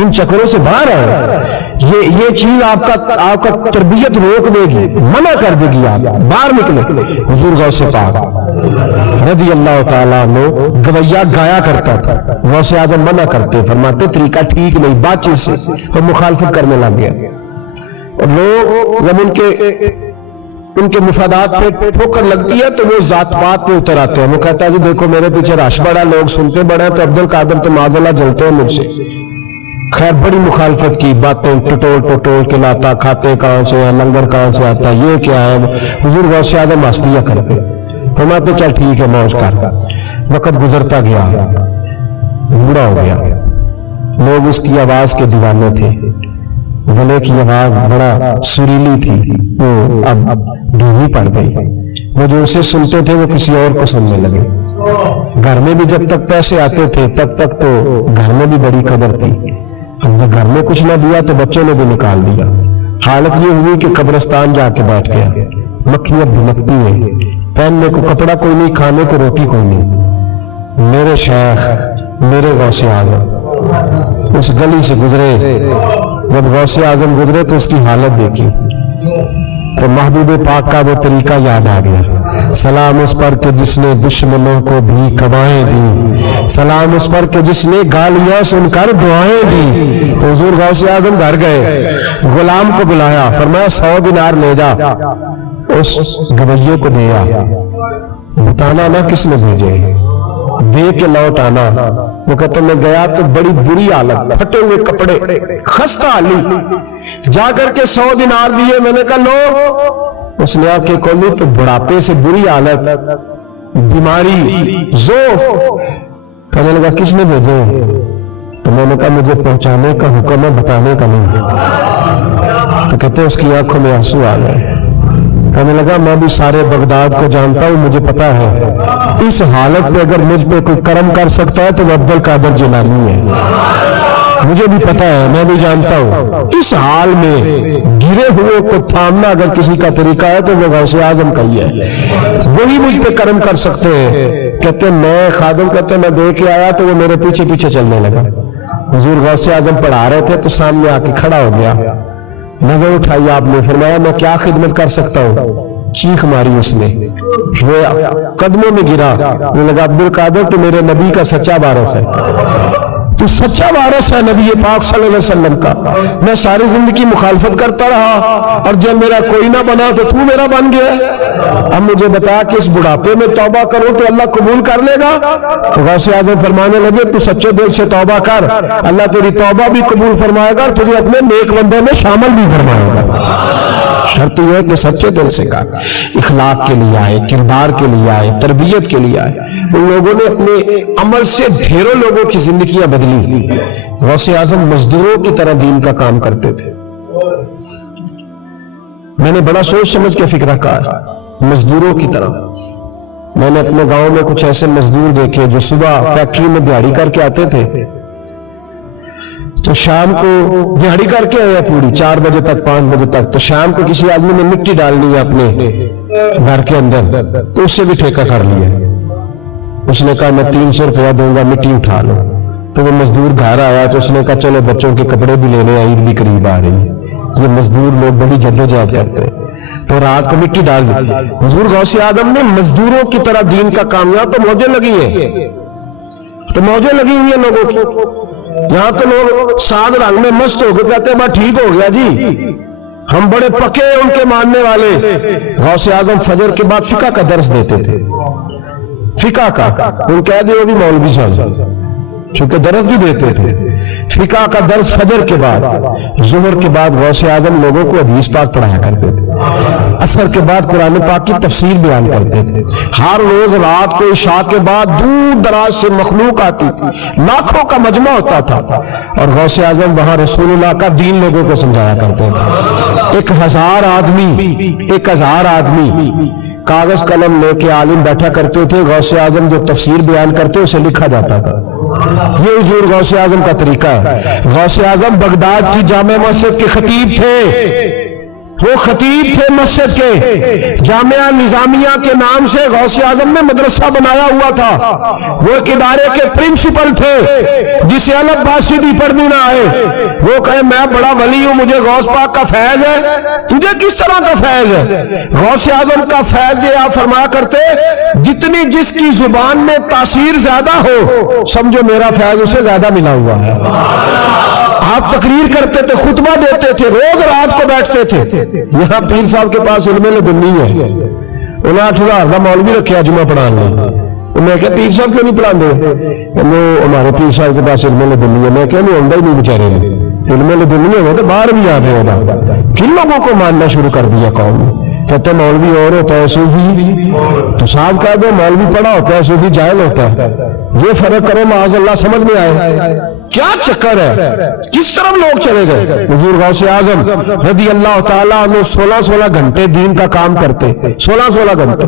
ان چکروں سے باہر ہے. یہ چیز آپ کا تربیت روک دے گی, منع کر دے گی, آپ باہر نکلے. حضور غوث پاک رضی اللہ تعالیٰ عنہ گویا گایا کرتا تھا, غوث اعظم منع کرتے, فرماتے طریقہ ٹھیک نہیں, بات چیز سے, اور مخالفت کرنے لگ گیا. اور لوگ جب ان کے مفادات پہ ٹھوکر لگتی ہے تو وہ ذات پات پہ اتر آتے ہیں. وہ کہتا ہے جی دیکھو میرے پیچھے رش بڑا, لوگ سنتے بڑے, تو عبد القادر تو معاذ اللہ جلتے ہیں مجھ سے. خیر بڑی مخالفت کی, باتیں ٹٹول کے لاتا, کھاتے کہاں سے ہیں, لنگر کہاں سے آتا, یہ کیا ہے. حضور غوث اعظم ہنسدیا کرتے, فرماتے چل ٹھیک ہے موج کر. وقت گزرتا گیا, بوڑھا ہو گیا, لوگ اس کی آواز کے دیوانے تھے. گلے کی آواز بڑا سریلی تھی, وہ اب دھیمی پڑ گئی. وہ جو اسے سنتے تھے وہ کسی اور کو سننے لگے. گھر میں بھی جب تک پیسے آتے تھے تب تک تو گھر میں بھی بڑی قدر تھی. اب جب گھر میں کچھ نہ دیا تو بچوں نے بھی نکال دیا. حالت یہ ہوئی کہ قبرستان جا کے بیٹھ گیا. مکھیاں بھنکتی ہیں, پہننے کو کپڑا کوئی نہیں, کھانے کو روٹی کوئی نہیں. میرے شیخ میرے غوث اعظم اس گلی سے گزرے. جب غوث اعظم گزرے تو اس کی حالت دیکھی تو محبوب پاک کا وہ طریقہ یاد آ گیا. سلام اس پر کہ جس نے دشمنوں کو بھی کوائیں دی, سلام اس پر کہ جس نے گالیاں سن کر دعائیں دی. تو حضور غوث اعظم گھر گئے, غلام کو بلایا, فرمایا 100 دینار لے جا, اس گویے کو دیا, بتانا نہ کس نے بھیجے, دے کے لوٹ آنا. وہ کہتے میں گیا تو بڑی بری حالت, پھٹے ہوئے کپڑے, خستہ حالی, جا کر کے 100 دینار دیے. میں نے کہا لو. اس نے آ کے کھولی تو بڑھاپے سے بری حالت, بیماری, ذوق. کہنے لگا کس نے بھیجے؟ تو میں نے کہا مجھے پہنچانے کا حکم ہے, بتانے کا نہیں. تو کہتے اس کی آنکھوں میں آنسو آ گئے. کہنے لگا میں بھی سارے بغداد کو جانتا ہوں, مجھے پتا ہے اس حالت پہ اگر مجھ پہ کوئی کرم کر سکتا ہے تو وہ عبد القادر جیلانی ہے. مجھے بھی پتا ہے, میں بھی جانتا ہوں. اس حال میں گرے ہوئے کو تھامنا اگر کسی کا طریقہ ہے تو وہ غوث اعظم کا ہی ہے, وہی مجھ پہ کرم کر سکتے ہیں. کہتے میں خادم, کہتے میں دے کے آیا تو وہ میرے پیچھے پیچھے چلنے لگا. حضور غوث اعظم پڑھا رہے تھے تو سامنے آ کے کھڑا ہو گیا, نظر اٹھائی آپ نے, فرمایا میں کیا خدمت کر سکتا ہوں. چیخ ماری اس نے, وہ قدموں میں گرا. وہ لگا عبد القادر تو میرے نبی کا سچا وارث ہے, تو سچا وارث ہے نبی پاک صلی اللہ علیہ وسلم کا. میں ساری زندگی مخالفت کرتا رہا اور جب میرا کوئی نہ بنا تو میرا بن گیا. اب مجھے بتا کہ اس بڑھاپے میں توبہ کروں تو اللہ قبول کر لے گا؟ تو غوث اعظم فرمانے لگے تو سچے دل سے توبہ کر, اللہ تیری توبہ بھی قبول فرمائے گا اور تجھے اپنے نیک بندوں میں شامل بھی فرمائے گا. شرط یہ ہے کہ سچے دل سے کہا، اخلاق کے لیے آئے، کردار کے لیے آئے، تربیت کے لیے آئے۔ ان لوگوں نے اپنے عمل سے ڈھیروں لوگوں کی زندگیاں بدلی۔ غوث اعظم مزدوروں کی طرح دین کا کام کرتے تھے۔ میں نے بڑا سوچ سمجھ کے فکرہ کہا، مزدوروں کی طرح۔ میں نے اپنے گاؤں میں کچھ ایسے مزدور دیکھے جو صبح فیکٹری میں دیہڑی کر کے آتے تھے، تو شام کو دیہڑی کر کے آیا پوری 4 بجے تک 5 بجے تک، تو شام کو کسی آدمی نے مٹی ڈالنی ہے اپنے گھر کے اندر، تو اس سے بھی ٹھیکہ کر لیا۔ اس نے کہا میں 300 روپیہ دوں گا، مٹی اٹھا لو۔ تو وہ مزدور گھر آیا تو اس نے کہا چلو بچوں کے کپڑے بھی لینے، عید بھی قریب آ رہی ہے۔ یہ مزدور لوگ بڑی جدوجہد کرتے ہیں، تو رات کو مٹی ڈال دی۔ حضور غوث اعظم نے مزدوروں کی طرح دین کا کام کیا، تو موجیں لگی ہیں، تو موجیں لگی ہوئی ہیں لوگوں کی۔ یہاں تو لوگ ساد رنگ میں مست ہو کے کہتے ہیں بس ٹھیک ہو گیا جی، ہم بڑے پکے ان کے ماننے والے۔ غوث اعظم فجر کے بعد فقہ کا درس دیتے تھے، فقہ کا، ان کہہ دے وہ بھی مولوی صاحب، چونکہ درس بھی دیتے تھے۔ فقہ کا درس فجر کے بعد، ظہر کے بعد غوث اعظم لوگوں کو حدیث پاک پڑھایا کرتے تھے، عصر کے بعد قرآن پاک کی تفسیر بیان کرتے تھے۔ ہر روز رات کو عشاء کے بعد دور دراز سے مخلوق آتی تھی، لاکھوں کا مجمع ہوتا تھا، اور غوث اعظم وہاں رسول اللہ کا دین لوگوں کو سمجھایا کرتے تھے۔ 1000 آدمی کاغذ قلم لے کے عالم بیٹھا کرتے تھے، غوث اعظم جو تفسیر بیان کرتے اسے لکھا جاتا تھا۔ یہ حضور غوث اعظم کا طریقہ ہے۔ غوث اعظم بغداد کی جامع مسجد کے خطیب تھے، وہ خطیب تھے مسجد کے۔ جامعہ نظامیہ کے نام سے غوث اعظم نے مدرسہ بنایا ہوا تھا، وہ ایک ادارے کے پرنسپل تھے، جسے الف با سیدھی پڑھنی نہ آئے وہ کہے میں بڑا ولی ہوں، مجھے غوث پاک کا فیض ہے۔ تجھے کس طرح کا فیض ہے؟ غوث اعظم کا فیض یہ آپ فرمایا کرتے جتنی جس کی زبان میں تاثیر زیادہ ہو سمجھو میرا فیض اسے زیادہ ملا ہوا ہے۔ آپ تقریر کرتے تھے، خطبہ دیتے تھے، روز رات کو بیٹھتے تھے۔ یہاں پیر صاحب کے پاس علم لدنی ہے، انہیں 8000 کا مولوی رکھا جمعہ پڑھانے۔ میں کہا پیر صاحب کیوں نہیں پڑھا دے؟ ہمارے پیر صاحب کے پاس علم لدنی ہے۔ میں کہا نہیں آندا ہی نہیں بیچارے نے، علم لدنی ہے تو باہر بھی آتے ہوگا۔ کن لوگوں کو ماننا شروع کر دیا قوم نے؟ کہتے مولوی اور ہوتا ہے صوفی، تو صاحب کہہ دو مولوی پڑھا ہوتا ہے صوفی جاہل ہوتا ہے، یہ فرق کرو معاذ اللہ سمجھ میں آئے۔ کیا چکر ہے؟ کس طرف لوگ چلے گئے؟ حضور غوث اعظم رضی اللہ تعالیٰ عنہ 16 گھنٹے دین کا کام کرتے، 16 گھنٹے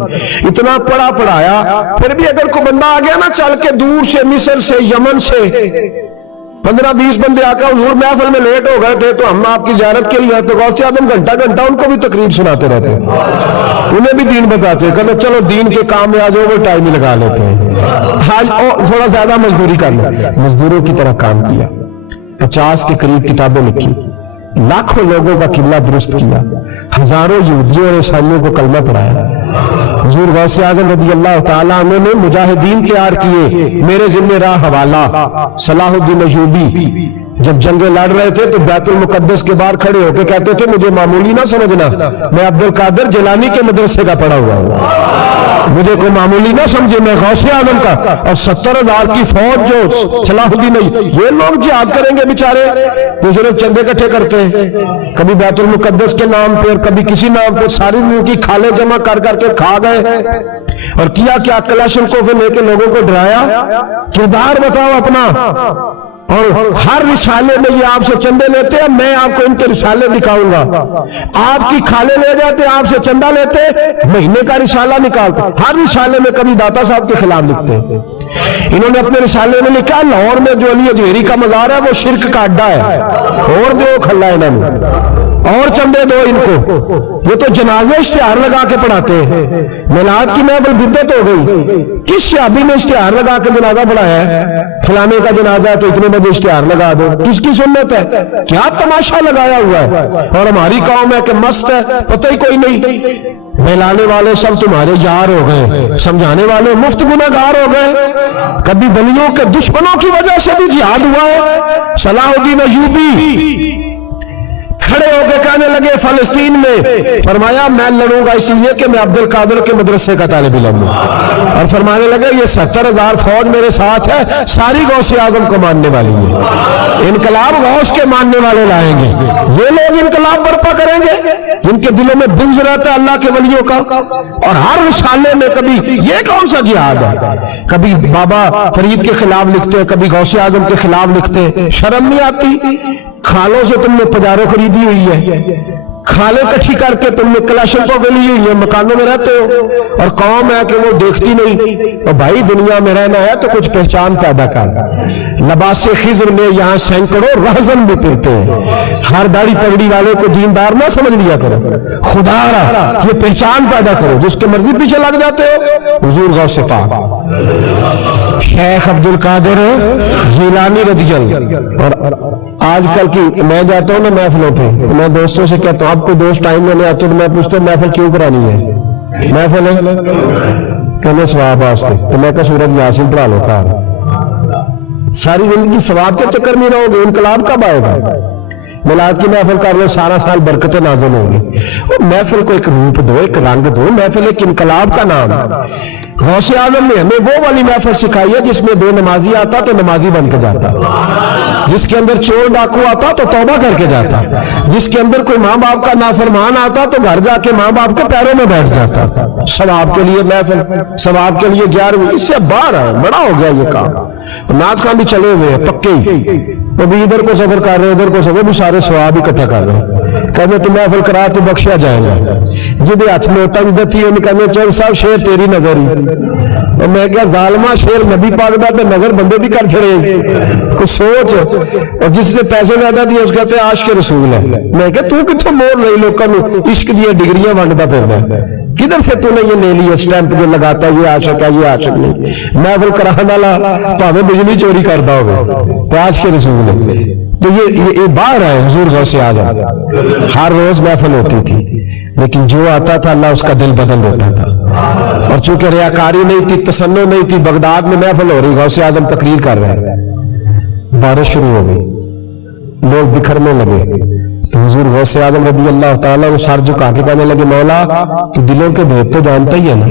اتنا پڑھا پڑھایا، پھر بھی اگر کوئی بندہ آ گیا نا چل کے دور سے، مصر سے، یمن سے 15-20 بندے آ کر حضور محفل میں لیٹ ہو گئے تھے تو ہم آپ کی زیارت کے لیے آئے، تو غوث اعظم گھنٹہ ان کو بھی تقریر سناتے رہتے، انہیں بھی دین بتاتے، کہتے چلو دین کے کام میں آ جاؤ، وہ ٹائم ہی لگا لیتے ہیں، آج تھوڑا زیادہ مزدوری کر لو۔ مزدوروں کی طرح کام کیا، 50 کے قریب کتابیں لکھی، لاکھوں لوگوں کا قبلہ درست کیا، ہزاروں یہودیوں اور عیسائیوں کو کلمہ پڑھایا۔ حضور غوث اعظم رضی اللہ تعالیٰ عنہ نے مجاہدین تیار کیے، میرے ذمہ راہ حوالہ صلاح الدین ایوبی جب جنگیں لڑ رہے تھے تو بیت المقدس کے باہر کھڑے ہو کے کہتے تھے مجھے معمولی نہ سمجھنا، میں عبد القادر جیلانی کے مدرسے کا پڑھا ہوا ہوں، مجھے کوئی معمولی نہ سمجھے، میں غوث اعظم کا، اور 70,000 کی فوج جو صلاح الدین، یہ لوگ جہاد کریں گے بیچارے جو صرف چندے اکٹھے کرتے ہیں، کبھی بیت المقدس کے نام پہ اور کبھی کسی نام پہ، ساری ان کی کھالیں جمع کر کے کھا گئے، اور کیا کلاشنکوف لے کے لوگوں کو ڈرایا۔ کردار بتاؤ اپنا، اور ہر رسالے میں یہ آپ سے چندے لیتے ہیں، میں آپ کو ان کے رسالے دکھاؤں گا، آپ کی کھالے لے جاتے، آپ سے چندہ لیتے، مہینے کا رسالہ نکالتے، ہر رسالے میں کبھی داتا صاحب کے خلاف لکھتے۔ انہوں نے اپنے رسالے میں لکھا لاہور میں جو علی اجمیری کا مزار ہے وہ شرک کا اڈا ہے، اور دو کھلا انہوں نے، اور چندے دو ان کو، یہ تو جنازے اشتہار لگا کے پڑھاتے ہیں، میلاد کی محفل بدعت ہو گئی، کس صحابی نے اشتہار لگا کے جنازہ پڑھایا ہے؟ فلانے کا جنازہ ہے تو اتنے بجے اشتہار لگا دو، کس کی سنت ہے؟ کیا تماشا لگایا ہوا ہے؟ اور ہماری قوم ہے کہ مست ہے، پتہ ہی کوئی نہیں، بہلانے والے سب تمہارے یار ہو گئے، سمجھانے والے مفت گناہگار ہو گئے۔ کبھی ولیوں کے دشمنوں کی وجہ سے بھی جہاد ہوا ہے۔ صلاح الدین ایوبی کھڑے ہو کے کہنے لگے فلسطین میں، فرمایا میں لڑوں گا اس لیے کہ میں عبد القادر کے مدرسے کا طالب علم ہوں، اور فرمانے لگے یہ 70,000 فوج میرے ساتھ ہے، ساری غوث اعظم کو ماننے والی ہے، انقلاب غوث کے ماننے والے لائیں گے، یہ لوگ انقلاب برپا کریں گے جن کے دلوں میں بغض رہتا ہے اللہ کے ولیوں کا، اور ہر رسالے میں کبھی یہ کون سا جہاد ہے، کبھی بابا فرید کے خلاف لکھتے، کبھی غوث اعظم کے خلاف لکھتے، شرم نہیں آتی؟ کھالوں سے تم نے پجارو خریدی ہوئی ہے، کھالیں کٹھی کر کے تم نے کلاشنکوف لی ہوئی ہے، مکانوں میں رہتے ہو، اور قوم ہے کہ وہ دیکھتی نہیں، اور بھائی دنیا میں رہنا ہے تو کچھ پہچان پیدا کر، لباس خضر میں یہاں سینکڑوں رہزن بھی پھرتے ہیں، ہر داڑھی پگڑی والے کو دیندار نہ سمجھ لیا کرو، خدا را یہ پہچان پیدا کرو، جس کے مرضی پیچھے لگ جاتے ہو۔ حضور غوث پاک شیخ عبد القادر جیلانی رضی اللہ، اور آج کل کی میں جاتا ہوں نا محفلوں پہ تو میں دوستوں سے کہتا ہوں آپ کو دوست ٹائم میں نہیں آتے تو میں پوچھتا ہوں محفل کیوں کرانی ہے؟ محفل ہے کہنے ثواب واسطے، تو میں کہا سورۃ یاسین پڑھا لو کار، ساری زندگی ثواب کے چکر میں رہو گے، انقلاب کب آئے گا؟ میلاد کی محفل کر لو، سارا سال برکتیں نازل ہوں گی، اور محفل کو ایک روپ دو، ایک رنگ دو، محفل ایک انقلاب کا نام ہے۔ غوث اعظم نے ہمیں وہ والی محفل سکھائی ہے جس میں بے نمازی آتا تو نمازی بن کے جاتا، جس کے اندر چور ڈاکو آتا تو توبہ کر کے جاتا، جس کے اندر کوئی ماں باپ کا نافرمان آتا تو گھر جا کے ماں باپ کے پیروں میں بیٹھ جاتا۔ ثواب کے لیے محفل، ثواب کے لیے 11ویں، اس سے باہر ہے، بڑا ہو گیا یہ کام۔ نعت خان بھی چلے ہوئے ہیں پکے ہی، وہ بھی ادھر کو سفر کر رہے ادھر کو سفر، بھی سارے ثواب اکٹھا کر رہے ہیں، کہتے تو محفل کرا تو بخشیا جائے گا، جدے ہاتھ نوٹا جدھر تھی انہیں کہنے چل صاحب شیر تیری نظر ہی، اور میں کیا ظالمہ شیر نبی پاک دا تے نظر بندے دی کر چھڑے کچھ سوچ، اور جس نے پیسے زیادہ دیے اس کہتے ہیں عاشق رسول ہے، میں کہ تو کتوں مور لئی لوکاں نو عشق دی ڈگریاں ونڈدا پھردا، کدھر سے تو نے یہ لے لی اسٹیمپ جو لگاتا ہے یہ عاشق ہے یہ عاشق نہیں، محفل کرانے والا بھاوے بجلی چوری کردا ہوے تو عاشق رسول ہے۔ تو یہ باہر ہے حضور غوث اعظم، ہر روز محفل ہوتی تھی لیکن جو آتا تھا اللہ اس کا دل بدل دیتا تھا، اور چونکہ ریاکاری نہیں تھی، تسنع نہیں تھی، بغداد میں محفل ہو رہی، غوث اعظم تقریر کر رہے ہیں، بارش شروع ہو گئی، لوگ بکھرنے لگے، تو حضور غوث اعظم رضی اللہ تعالیٰ وہ سر جھکا کے کہنے لگے مولا تو دلوں کے بھید تو جانتا ہی ہے نا،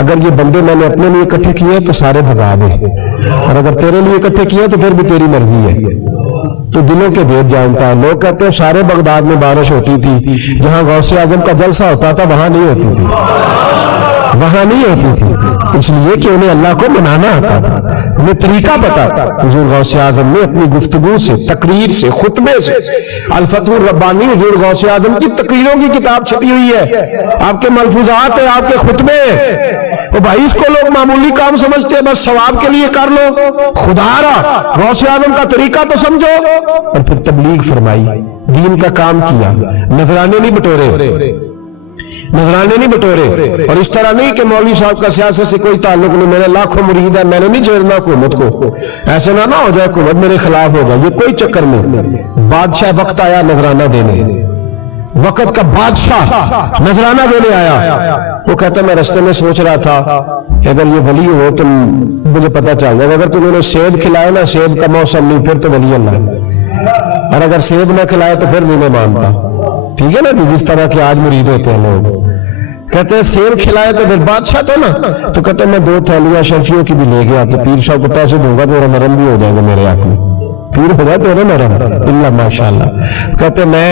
اگر یہ بندے میں نے اپنے لیے اکٹھے کیے تو سارے بھگا دے، اور اگر تیرے لیے اکٹھے کیے تو پھر بھی تیری مرضی ہے، تو دلوں کے بھید جانتا ہے۔ لوگ کہتے ہیں سارے بغداد میں بارش ہوتی تھی، جہاں غوث اعظم کا جلسہ ہوتا تھا وہاں نہیں ہوتی تھی، وہاں نہیں ہوتی تھی، اس لیے کہ انہیں اللہ کو منانا آتا تھا، انہیں طریقہ پتا تھا۔ حضور غوث اعظم نے اپنی گفتگو سے، تقریر سے، خطبے سے، الفتح الربانی حضور غوث اعظم کی تقریروں کی کتاب چھپی ہوئی ہے، آپ کے ملفوظات ہیں، آپ کے خطبے، تو بھائی اس کو لوگ معمولی کام سمجھتے ہیں، بس ثواب کے لیے کر لو، خدا را غوث اعظم کا طریقہ تو سمجھو، اور پھر تبلیغ فرمائی، دین کا کام کیا، نذرانے نہیں بٹورے، نذرانے نہیں بٹورے، اور اس طرح نہیں کہ مولوی صاحب کا سیاست سے کوئی تعلق نہیں، میرے لاکھوں مرید ہے، میں نے نہیں چھیڑنا حکومت کو، ایسے نہ ہو جائے حکومت میرے خلاف ہوگا، یہ کوئی چکر نہیں۔ بادشاہ وقت آیا نذرانہ دینے، وقت کا بادشاہ نذرانہ دینے آیا، وہ کہتا میں رستے میں سوچ رہا تھا کہ اگر یہ ولی ہو تو مجھے پتا چل جائے، اگر تم نے سیب کھلائے نا، سیب کا موسم نہیں پھر تو ولی اللہ، اور اگر سیب نہ کھلائے تو پھر نہیں میں مانتا، ٹھیک ہے نا، جس طرح کے آج مرید ہوتے ہیں لوگ، کہتے ہیں سیب کھلائے تو پھر بادشاہ تو نا، تو کہتے ہیں میں 2 تھیلیاں شرفیوں کی بھی لے گیا کہ پیر صاحب کو پیسے دوں گا تو میرا نرم بھی ہو جائے گا، میرے آنکھ میں پیر ہو جائے تو نرم اللہ ماشاءاللہ۔ کہتے میں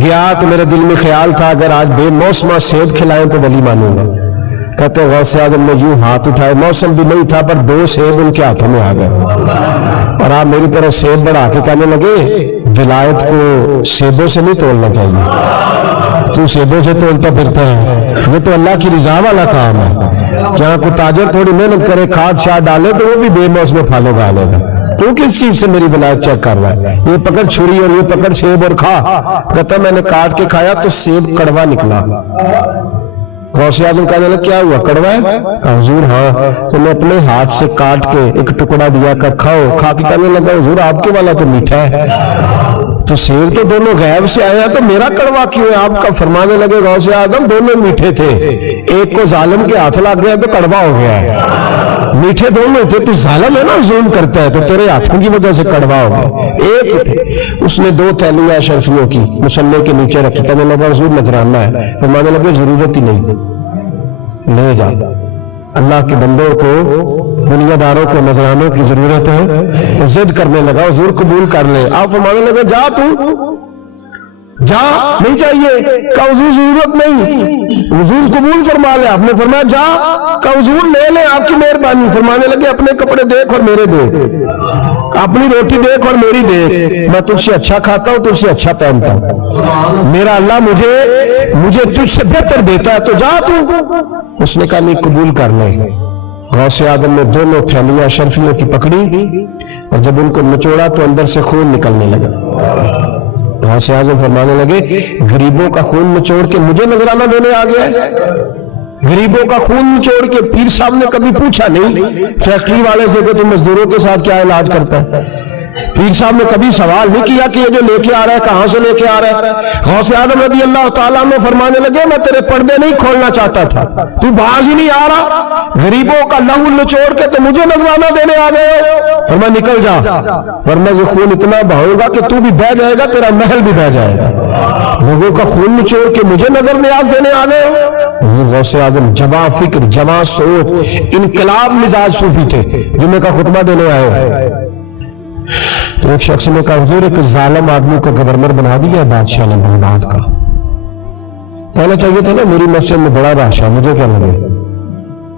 گیا تو میرے دل میں خیال تھا اگر آج بے موسمہ سیب کھلائیں تو ولی مانوں گا، کہتے غوث اعظم نے یوں ہاتھ اٹھائے، موسم بھی نہیں تھا پر 2 سیب ان کے ہاتھوں میں آ گئے، اور آپ میری طرف سیب بڑھا کے کہنے لگے ولایت کو سیبوں سے نہیں تولنا چاہیے، تو سیبوں سے تولتا پھرتا ہے، یہ تو اللہ کی رضا والا کام ہے، جہاں کوئی تاجر تھوڑی محنت کرے کھاد شاد ڈالے تو وہ بھی بے موسم پھل اگا لے گا، تو کس چیز سے میری ولایت چیک کر رہا ہے، یہ پکڑ چھری اور یہ پکڑ سیب اور کھا، کہتا میں نے کاٹ کے کھایا تو سیب کڑوا نکلا، غوث اعظم کہنے لگا کیا ہوا کڑوا ہے؟ حضور ہاں، تو میں اپنے ہاتھ سے کاٹ کے ایک ٹکڑا دیا کہ کھاؤ، کھا کے کہنے لگا حضور آپ کے والا تو میٹھا ہے، تو سیب تو دونوں غیب سے آیا تو میرا کڑوا کیوں ہے؟ آپ کا فرمانے لگے غوث اعظم دونوں میٹھے تھے، ایک کو ظالم کے ہاتھ لگ گیا تو کڑوا ہو گیا ہے، میٹھے دونوں تھے، تو ظالم ہے نا، ظلم کرتا ہے، تو تیرے ہاتھوں کی وجہ سے کڑوا ہو گیا۔ ایک تھے، اس نے 2 تھیلیاں اشرفیوں کی مصلے کے نیچے رکھی، کہنے لگا حضور نذرانہ ہے، فرمانے لگے ضرورت ہی نہیں، لے جا۔ اللہ کے بندوں کو، دنیا داروں کو نذرانوں کی ضرورت ہے، وہ ضد کرنے لگا حضور قبول کر لے۔ آپ فرمانے لگے جا تو جا، نہیں چاہیے، کہا حضور ضرورت نہیں، حضور قبول فرما لے۔ آپ نے فرمایا جا، کہا حضور لے لیں آپ کی مہربانی۔ فرمانے لگے اپنے کپڑے دیکھ اور میرے دیکھ، اپنی روٹی دیکھ اور میری دیکھ، میں تجھ سے اچھا کھاتا ہوں، تجھ سے اچھا پہنتا ہوں، میرا اللہ مجھے تجھ سے بہتر دیتا ہے، تو جا تو۔ اس نے کہا نہیں، قبول کر لیں۔ غوث اعظم نے دونوں تھیلیاں اشرفیوں کی پکڑی اور جب ان کو نچوڑا تو اندر سے خون نکلنے لگا۔ غوث اعظم فرمانے لگے غریبوں کا خون نچوڑ کے مجھے نذرانہ دینے آ گیا ہے؟ غریبوں کا خون نچوڑ کے؟ پیر صاحب نے کبھی پوچھا نہیں فیکٹری والے سے کہ تم مزدوروں کے ساتھ کیا علاج کرتا ہے؟ پیر صاحب نے کبھی سوال نہیں کیا کہ یہ جو لے کے آ رہا ہے کہاں سے لے کے آ رہا ہے؟ غوث اعظم رضی اللہ تعالیٰ عنہ فرمانے لگے میں تیرے پردے نہیں کھولنا چاہتا تھا، تو باز ہی نہیں آ رہا، غریبوں کا لہو نچوڑ کے تو مجھے نذرانہ دینے آ گئے۔ فرمایا نکل جا، ورنہ یہ خون اتنا بہاؤں گا کہ تو بھی بہہ جائے گا، تیرا محل بھی بہہ جائے گا۔ لوگوں کا خون نچوڑ کے مجھے نظر نیاز دینے آ گئے۔ حضور غوث اعظم جمع فکر، جمع سوچ، انقلاب مزاج صوفی تھے، جمعے کا خطبہ دینے آئے۔ تو ایک شخص نے کہا حضور ایک ظالم آدمی کو گورنر بنا دیا ہے بادشاہ نے بغداد کا، کہنا چاہیے تھا نا میری مسجد میں بڑا بادشاہ، مجھے کیا لگے،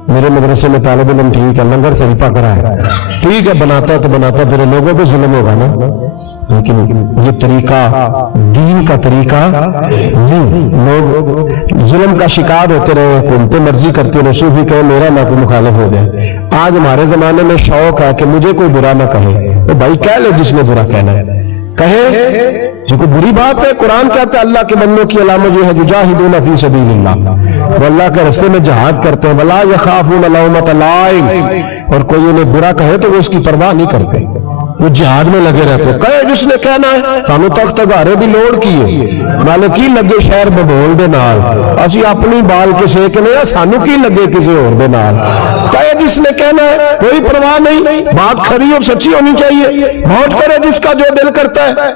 میرے مدرسے میں طالب علم ٹھیک ہے، لنگر صحیفہ کرا ہے، ٹھیک ہے بناتا تو بناتا، پھر لوگوں پہ ظلم ہوگا نا، لیکن یہ طریقہ دین کا طریقہ نہیں۔ لوگ ظلم کا شکار ہوتے رہے، حکومتیں مرضی کرتے رہے، صوفی کہے میرا نہ کوئی مخالف ہو گیا۔ آج ہمارے زمانے میں شوق ہے کہ مجھے کوئی برا نہ کہے، تو بھائی کہہ لے جس نے برا کہنا ہے کہے، جو کوئی بری بات ہے۔ قرآن کہتا ہے اللہ کے بندوں کی علامت یہ ہے یجاہدون فی سبیل اللہ، وہ اللہ کے راستے میں جہاد کرتے ہیں، ولا یخافون لومۃ لائم، اور کوئی انہیں برا کہے تو وہ اس کی پرواہ نہیں کرتے، وہ جہاد میں لگے رہتے، کہے جس نے کہنا ہے۔ سانو تخت ہزارے دی لوڑ کی ہے، نالے کی لگے شہر ببول دے نال، اسی اپنی بال کے سیکنے ہیں، سانو کی لگے کسی اور دے نال، کہے جس نے کہنا ہے، کوئی پرواہ نہیں، بات کھری اور سچی ہونی چاہیے، ووٹ کرے جس کا جو دل کرتا ہے،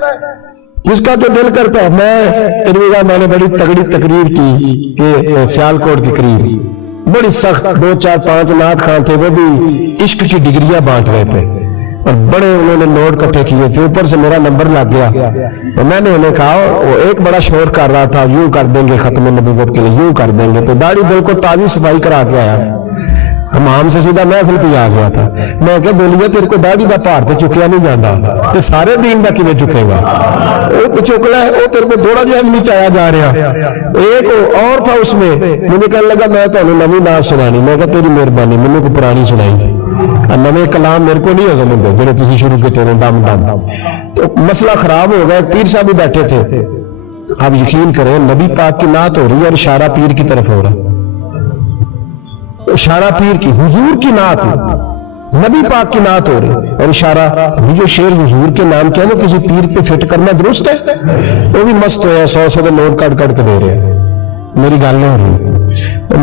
جس کا جو دل کرتا ہے۔ میں نے بڑی تگڑی تقریر کی کہ سیالکوٹ کے قریب بڑی سخت 2 4 5 نعت خان تھے، وہ بھی عشق کی ڈگریاں بانٹ رہے تھے اور بڑے انہوں نے نوٹ کٹھے کیے تھے، اوپر سے میرا نمبر لگ گیا اور میں نے انہیں کہا، وہ ایک بڑا شور کر رہا تھا یوں کر دیں گے ختم نبوت کے لیے، یوں کر دیں گے، تو داڑھی بالکل تازی صفائی کرا کے آیا تھا، حمام سے سیدھا محفل پہ آ گیا تھا۔ میں کہ بولیے تیرے کو داڑھی دا پار تو چکیا نہیں جاتا، تے سارے دین دا کیویں چکے گا، وہ تو چکلا ہے، وہ تیرے کو تھوڑا جہا بھی نہیں چایا جا رہا۔ ایک اور تھا اس میں، مجھے کہنے لگا میں تو نویں نعت سنانی، میں کہ تیری مہربانی مجھے کو پرانی سنائی، نویں کلام میرے کو نہیں ہضم ہوتے جڑے تسی شروع کیتے ہیں دم دم۔ تو مسئلہ خراب ہو گیا، پیر صاحب بھی بیٹھے تھے، آپ یقین کریں نبی پاک کی نعت ہو رہی ہے اور اشارہ پیر کی طرف ہو رہا ہے، اشارہ پیر کی، حضور کی نعت نبی پاک کی نعت ہو رہی اور اشارہ، یہ جو شعر حضور کے نام کیا نا کسی پیر پہ فٹ کرنا درست ہے؟ وہ بھی مست ہوا 100 کے نوٹ کٹ کٹ کے دے رہے ہیں، میری گل نہیں ہو رہی۔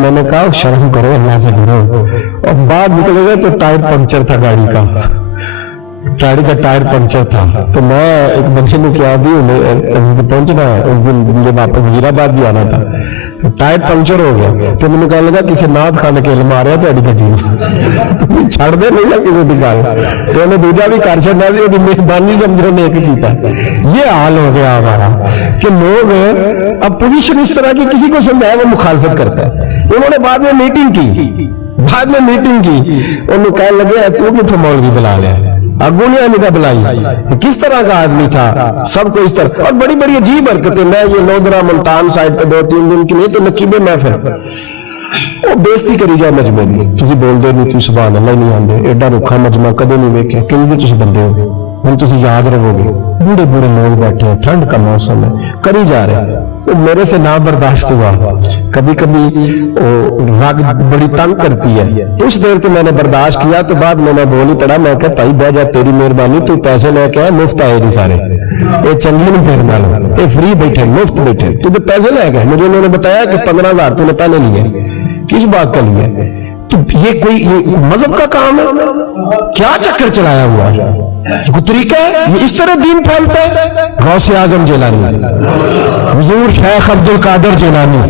میں نے کہا شرم کرو اللہ سے ڈرو، اور بعد نکلے گئے تو ٹائر پنکچر تھا گاڑی کا، گاڑی کا ٹائر پنکچر تھا، تو میں ایک بندے نے کیا بھی پہنچنا ہے اس دن، مجھے واپس وزیر آباد بھی آنا تھا، ٹائر پنکچر ہو گیا، تو میں نے کہنے لگا کسی نعت خانے کے علم آ رہا ہے تو گڈی تھی چھڑ دے نہیں نا کسی کی گل، تو انہیں دوجا بھی کر چڑنا سی، وہ مہربانی سمجھو نے ایک کیتا۔ یہ حال ہو گیا ہمارا کہ لوگ اب پوزیشن اس طرح کی کسی کو سمجھایا وہ مخالفت کرتا ہے۔ انہوں نے بعد میں میٹنگ کی، انہوں کہنے لگے تو کتوں مولوی بلا لیا، اگو نے نہیں بلائی، کس طرح کا آدمی تھا، سب کو اس طرح، اور بڑی بڑی عجیب حرکتیں۔ میں یہ لودرا ملتان سائڈ پہ 2-3 دن کے لیے تو نقیبے محفل، وہ بےزتی کری جائے مجمع کی، تسی بول دے نہیں، تسی سبحان اللہ نہیں آندے، ایڈا رکھا مجمع کدے نہیں ویکھیا، کیوں جو تسی بندے ہو، ہن تسی یاد رہو گے، بوڑھے بوڑھے لوگ بیٹھے ہیں، ٹھنڈ کا موسم ہے، کری جا رہے ہیں، وہ میرے سے نہ برداشت ہوا، کبھی کبھی رگ بڑی تنگ کرتی ہے، اس دیر تو میں نے برداشت کیا، تو بعد میں نے بول ہی پڑا، میں کہ بھائی بہ جا تیری مہربانی، تو پیسے لے کے آئے مفت آئے نہیں سارے، یہ چنگی نہیں پھر نہ لو، یہ فری بیٹھے مفت بیٹھے، تو پیسے لے گئے، مجھے انہوں نے بتایا کہ 15,000 تو نے پہلے لیے، کس بات کا لیے؟ تو یہ مذہب کا کام ہے؟ کیا چکر چلایا ہوا ہے؟ کوئی طریقہ ہے؟ یہ اس طرح دین پھیلتا ہے؟ غوث اعظم جیلانی، حضور شیخ عبد القادر جیلانی،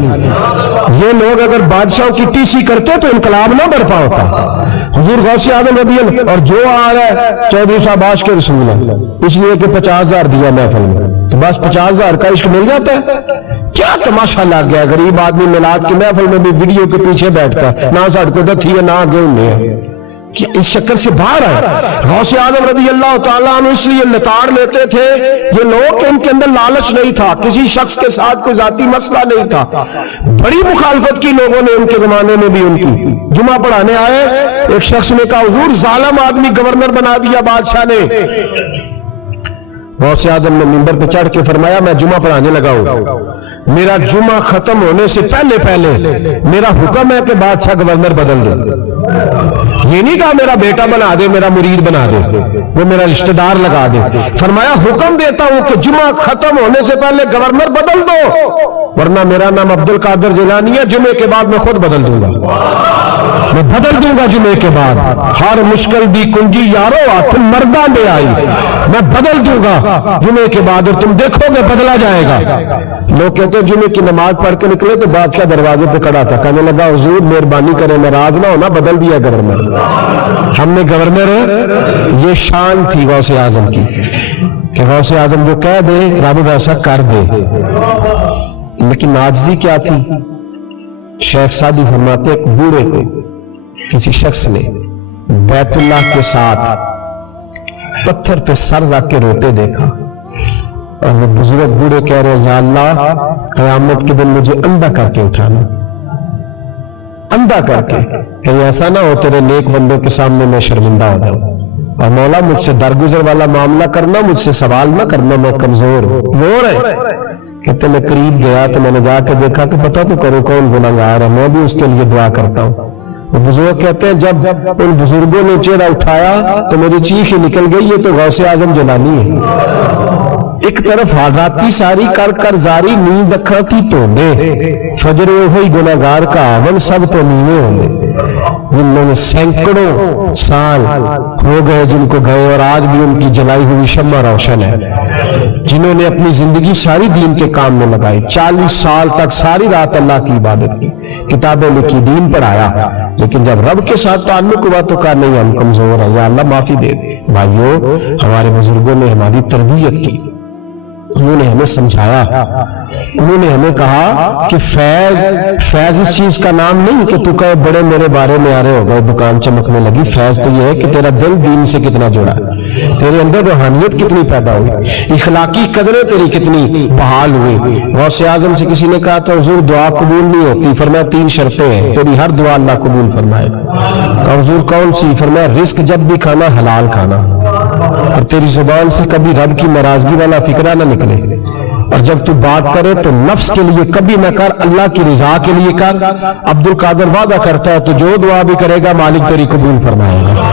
یہ لوگ اگر بادشاہوں کی ٹی سی کرتے تو انقلاب نہ برپا ہوتا۔ حضور غوث اعظم رضی اللہ، اور جو آ رہا ہے چودھری صاحب عاشق رسول ہے، اس لیے کہ 50,000 دیا محفل میں، تو بس 50,000 کا عشق مل جاتا ہے؟ کیا تماشا لگ گیا؟ غریب آدمی میلاد کی محفل میں بھی ویڈیو کے پیچھے بیٹھتا ہے، نہ سڑکوں پہ تھی ہے نہ آگے انہیں ہے، کہ اس چکر سے باہر آئے۔ غوث اعظم رضی اللہ تعالیٰ عنہ اس لیے لتاڑ لیتے تھے یہ لوگ کہ ان کے اندر لالچ نہیں تھا، کسی شخص کے ساتھ کوئی ذاتی مسئلہ نہیں تھا۔ بڑی مخالفت کی لوگوں نے ان کے زمانے میں بھی ان کی۔ جمعہ پڑھانے آئے، ایک شخص نے کہا حضور ظالم آدمی گورنر بنا دیا بادشاہ نے۔ غوث اعظم نے منبر پہ چڑھ کے فرمایا میں جمعہ پڑھانے لگا ہوں، میرا جمعہ ختم ہونے سے پہلے میرا حکم ہے کہ بادشاہ گورنر بدل دے۔ یہ نہیں کہا میرا بیٹا بنا دے، میرا مرید بنا دے، وہ میرا رشتہ دار لگا دے، فرمایا حکم دیتا ہوں کہ جمعہ ختم ہونے سے پہلے گورنر بدل دو، ورنہ میرا نام عبد القادر جیلانی ہے، جمعے کے بعد میں خود بدل دوں گا، میں بدل دوں گا جمعے کے بعد۔ ہر مشکل دی کنجی یارو ہاتھ مردہ لے آئی، میں بدل دوں گا جمعے کے بعد، اور تم دیکھو گے بدلا جائے گا۔ لوگ کہتے ہیں جمعے کی نماز پڑھ کے نکلے تو بادشاہ دروازے پہ کھڑا تھا، کہنے لگا حضور مہربانی کرے ناراض نہ ہونا، بدل دیا گورنر۔ ہم نے گورنر، یہ شان تھی غوث اعظم کی کہ غوث اعظم جو کہہ دے رب ویسا کر دے، لیکن عاجزی کیا تھی؟ شیخ سعدی فرماتے ایک بوڑھے کو کسی شخص نے بیت اللہ کے ساتھ پتھر پہ سر رکھ کے روتے دیکھا، اور وہ بزرگ بوڑھے کہہ رہے ہیں یا اللہ قیامت کے دن مجھے اندھا کر کے اٹھانا، اندھا کر کے، کہیں ایسا نہ ہو تیرے نیک بندوں کے سامنے میں شرمندہ ہو جاؤں، اور مولا مجھ سے درگزر والا معاملہ کرنا، مجھ سے سوال نہ کرنا، میں کمزور ہوں۔ وہ رہے کہتے میں قریب گیا تو میں نے جا کے دیکھا کہ پتہ تو کرو کون گناہگار ہے، میں بھی اس کے لیے دعا کرتا ہوں۔ وہ بزرگ کہتے ہیں جب ان بزرگوں نے چہرہ اٹھایا تو میری چیخ ہی نکل گئی، یہ تو غوث اعظم جیلانی ہے۔ ایک طرف حالاتی ساری کر کر زاری، نیند اکھاں تھی توندے، فجر ہوئی گناہگار کا آون سب تو نیوے ہوندے۔ جنہوں نے سینکڑوں سال ہو گئے جن کو گئے، اور آج بھی ان کی جلائی ہوئی شمع روشن ہے۔ جنہوں نے اپنی زندگی ساری دین کے کام میں لگائی، 40 سال تک ساری رات اللہ کی عبادت کی، کتابیں لکھی، دین پڑھایا، لیکن جب رب کے ساتھ تعلق ہوا تو کہا نہیں ہم کمزور ہیں، یا اللہ معافی دے دے۔ بھائیو ہمارے بزرگوں نے ہماری تربیت کی، انہوں نے ہمیں سمجھایا، انہوں نے ہمیں کہا کہ فیض اس چیز کا نام نہیں کہ تو کہے بڑے میرے بارے میں آ رہے ہو گئے دکان چمکنے لگی، فیض تو یہ ہے کہ تیرا دل دین سے کتنا جڑا ہے، تیرے اندر روحانیت کتنی پیدا ہوئی، اخلاقی قدریں تیری کتنی بحال ہوئی۔ غوث اعظم سے کسی نے کہا تو حضور دعا قبول نہیں ہوتی، فرمایا 3 شرطیں ہیں، تیری ہر دعا اللہ قبول فرمائے گا۔ کہا حضور کون سی؟ فرمایا رزق جب بھی کھانا حلال کھانا، اور تیری زبان سے کبھی رب کی ناراضگی والا فکرہ نہ نکلے، اور جب تو بات کرے تو نفس کے لیے کبھی نہ کر، اللہ کی رضا کے لیے کر۔ عبد القادر وعدہ کرتا ہے تو جو دعا بھی کرے گا مالک تیری قبول فرمائے گا۔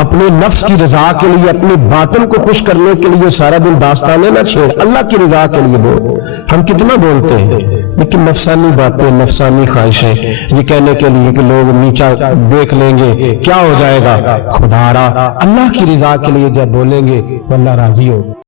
اپنے نفس کی رضا کے لیے، اپنے باطن کو خوش کرنے کے لیے سارا دن داستانے نہ چھیڑ، اللہ کی رضا کے لیے بول۔ ہم کتنا بولتے ہیں لیکن نفسانی باتیں، نفسانی خواہشیں، یہ کہنے کے لیے کہ لوگ نیچا دیکھ لیں گے کیا ہو جائے گا، خدا را اللہ کی رضا کے لیے جب بولیں گے تو اللہ راضی ہوگا۔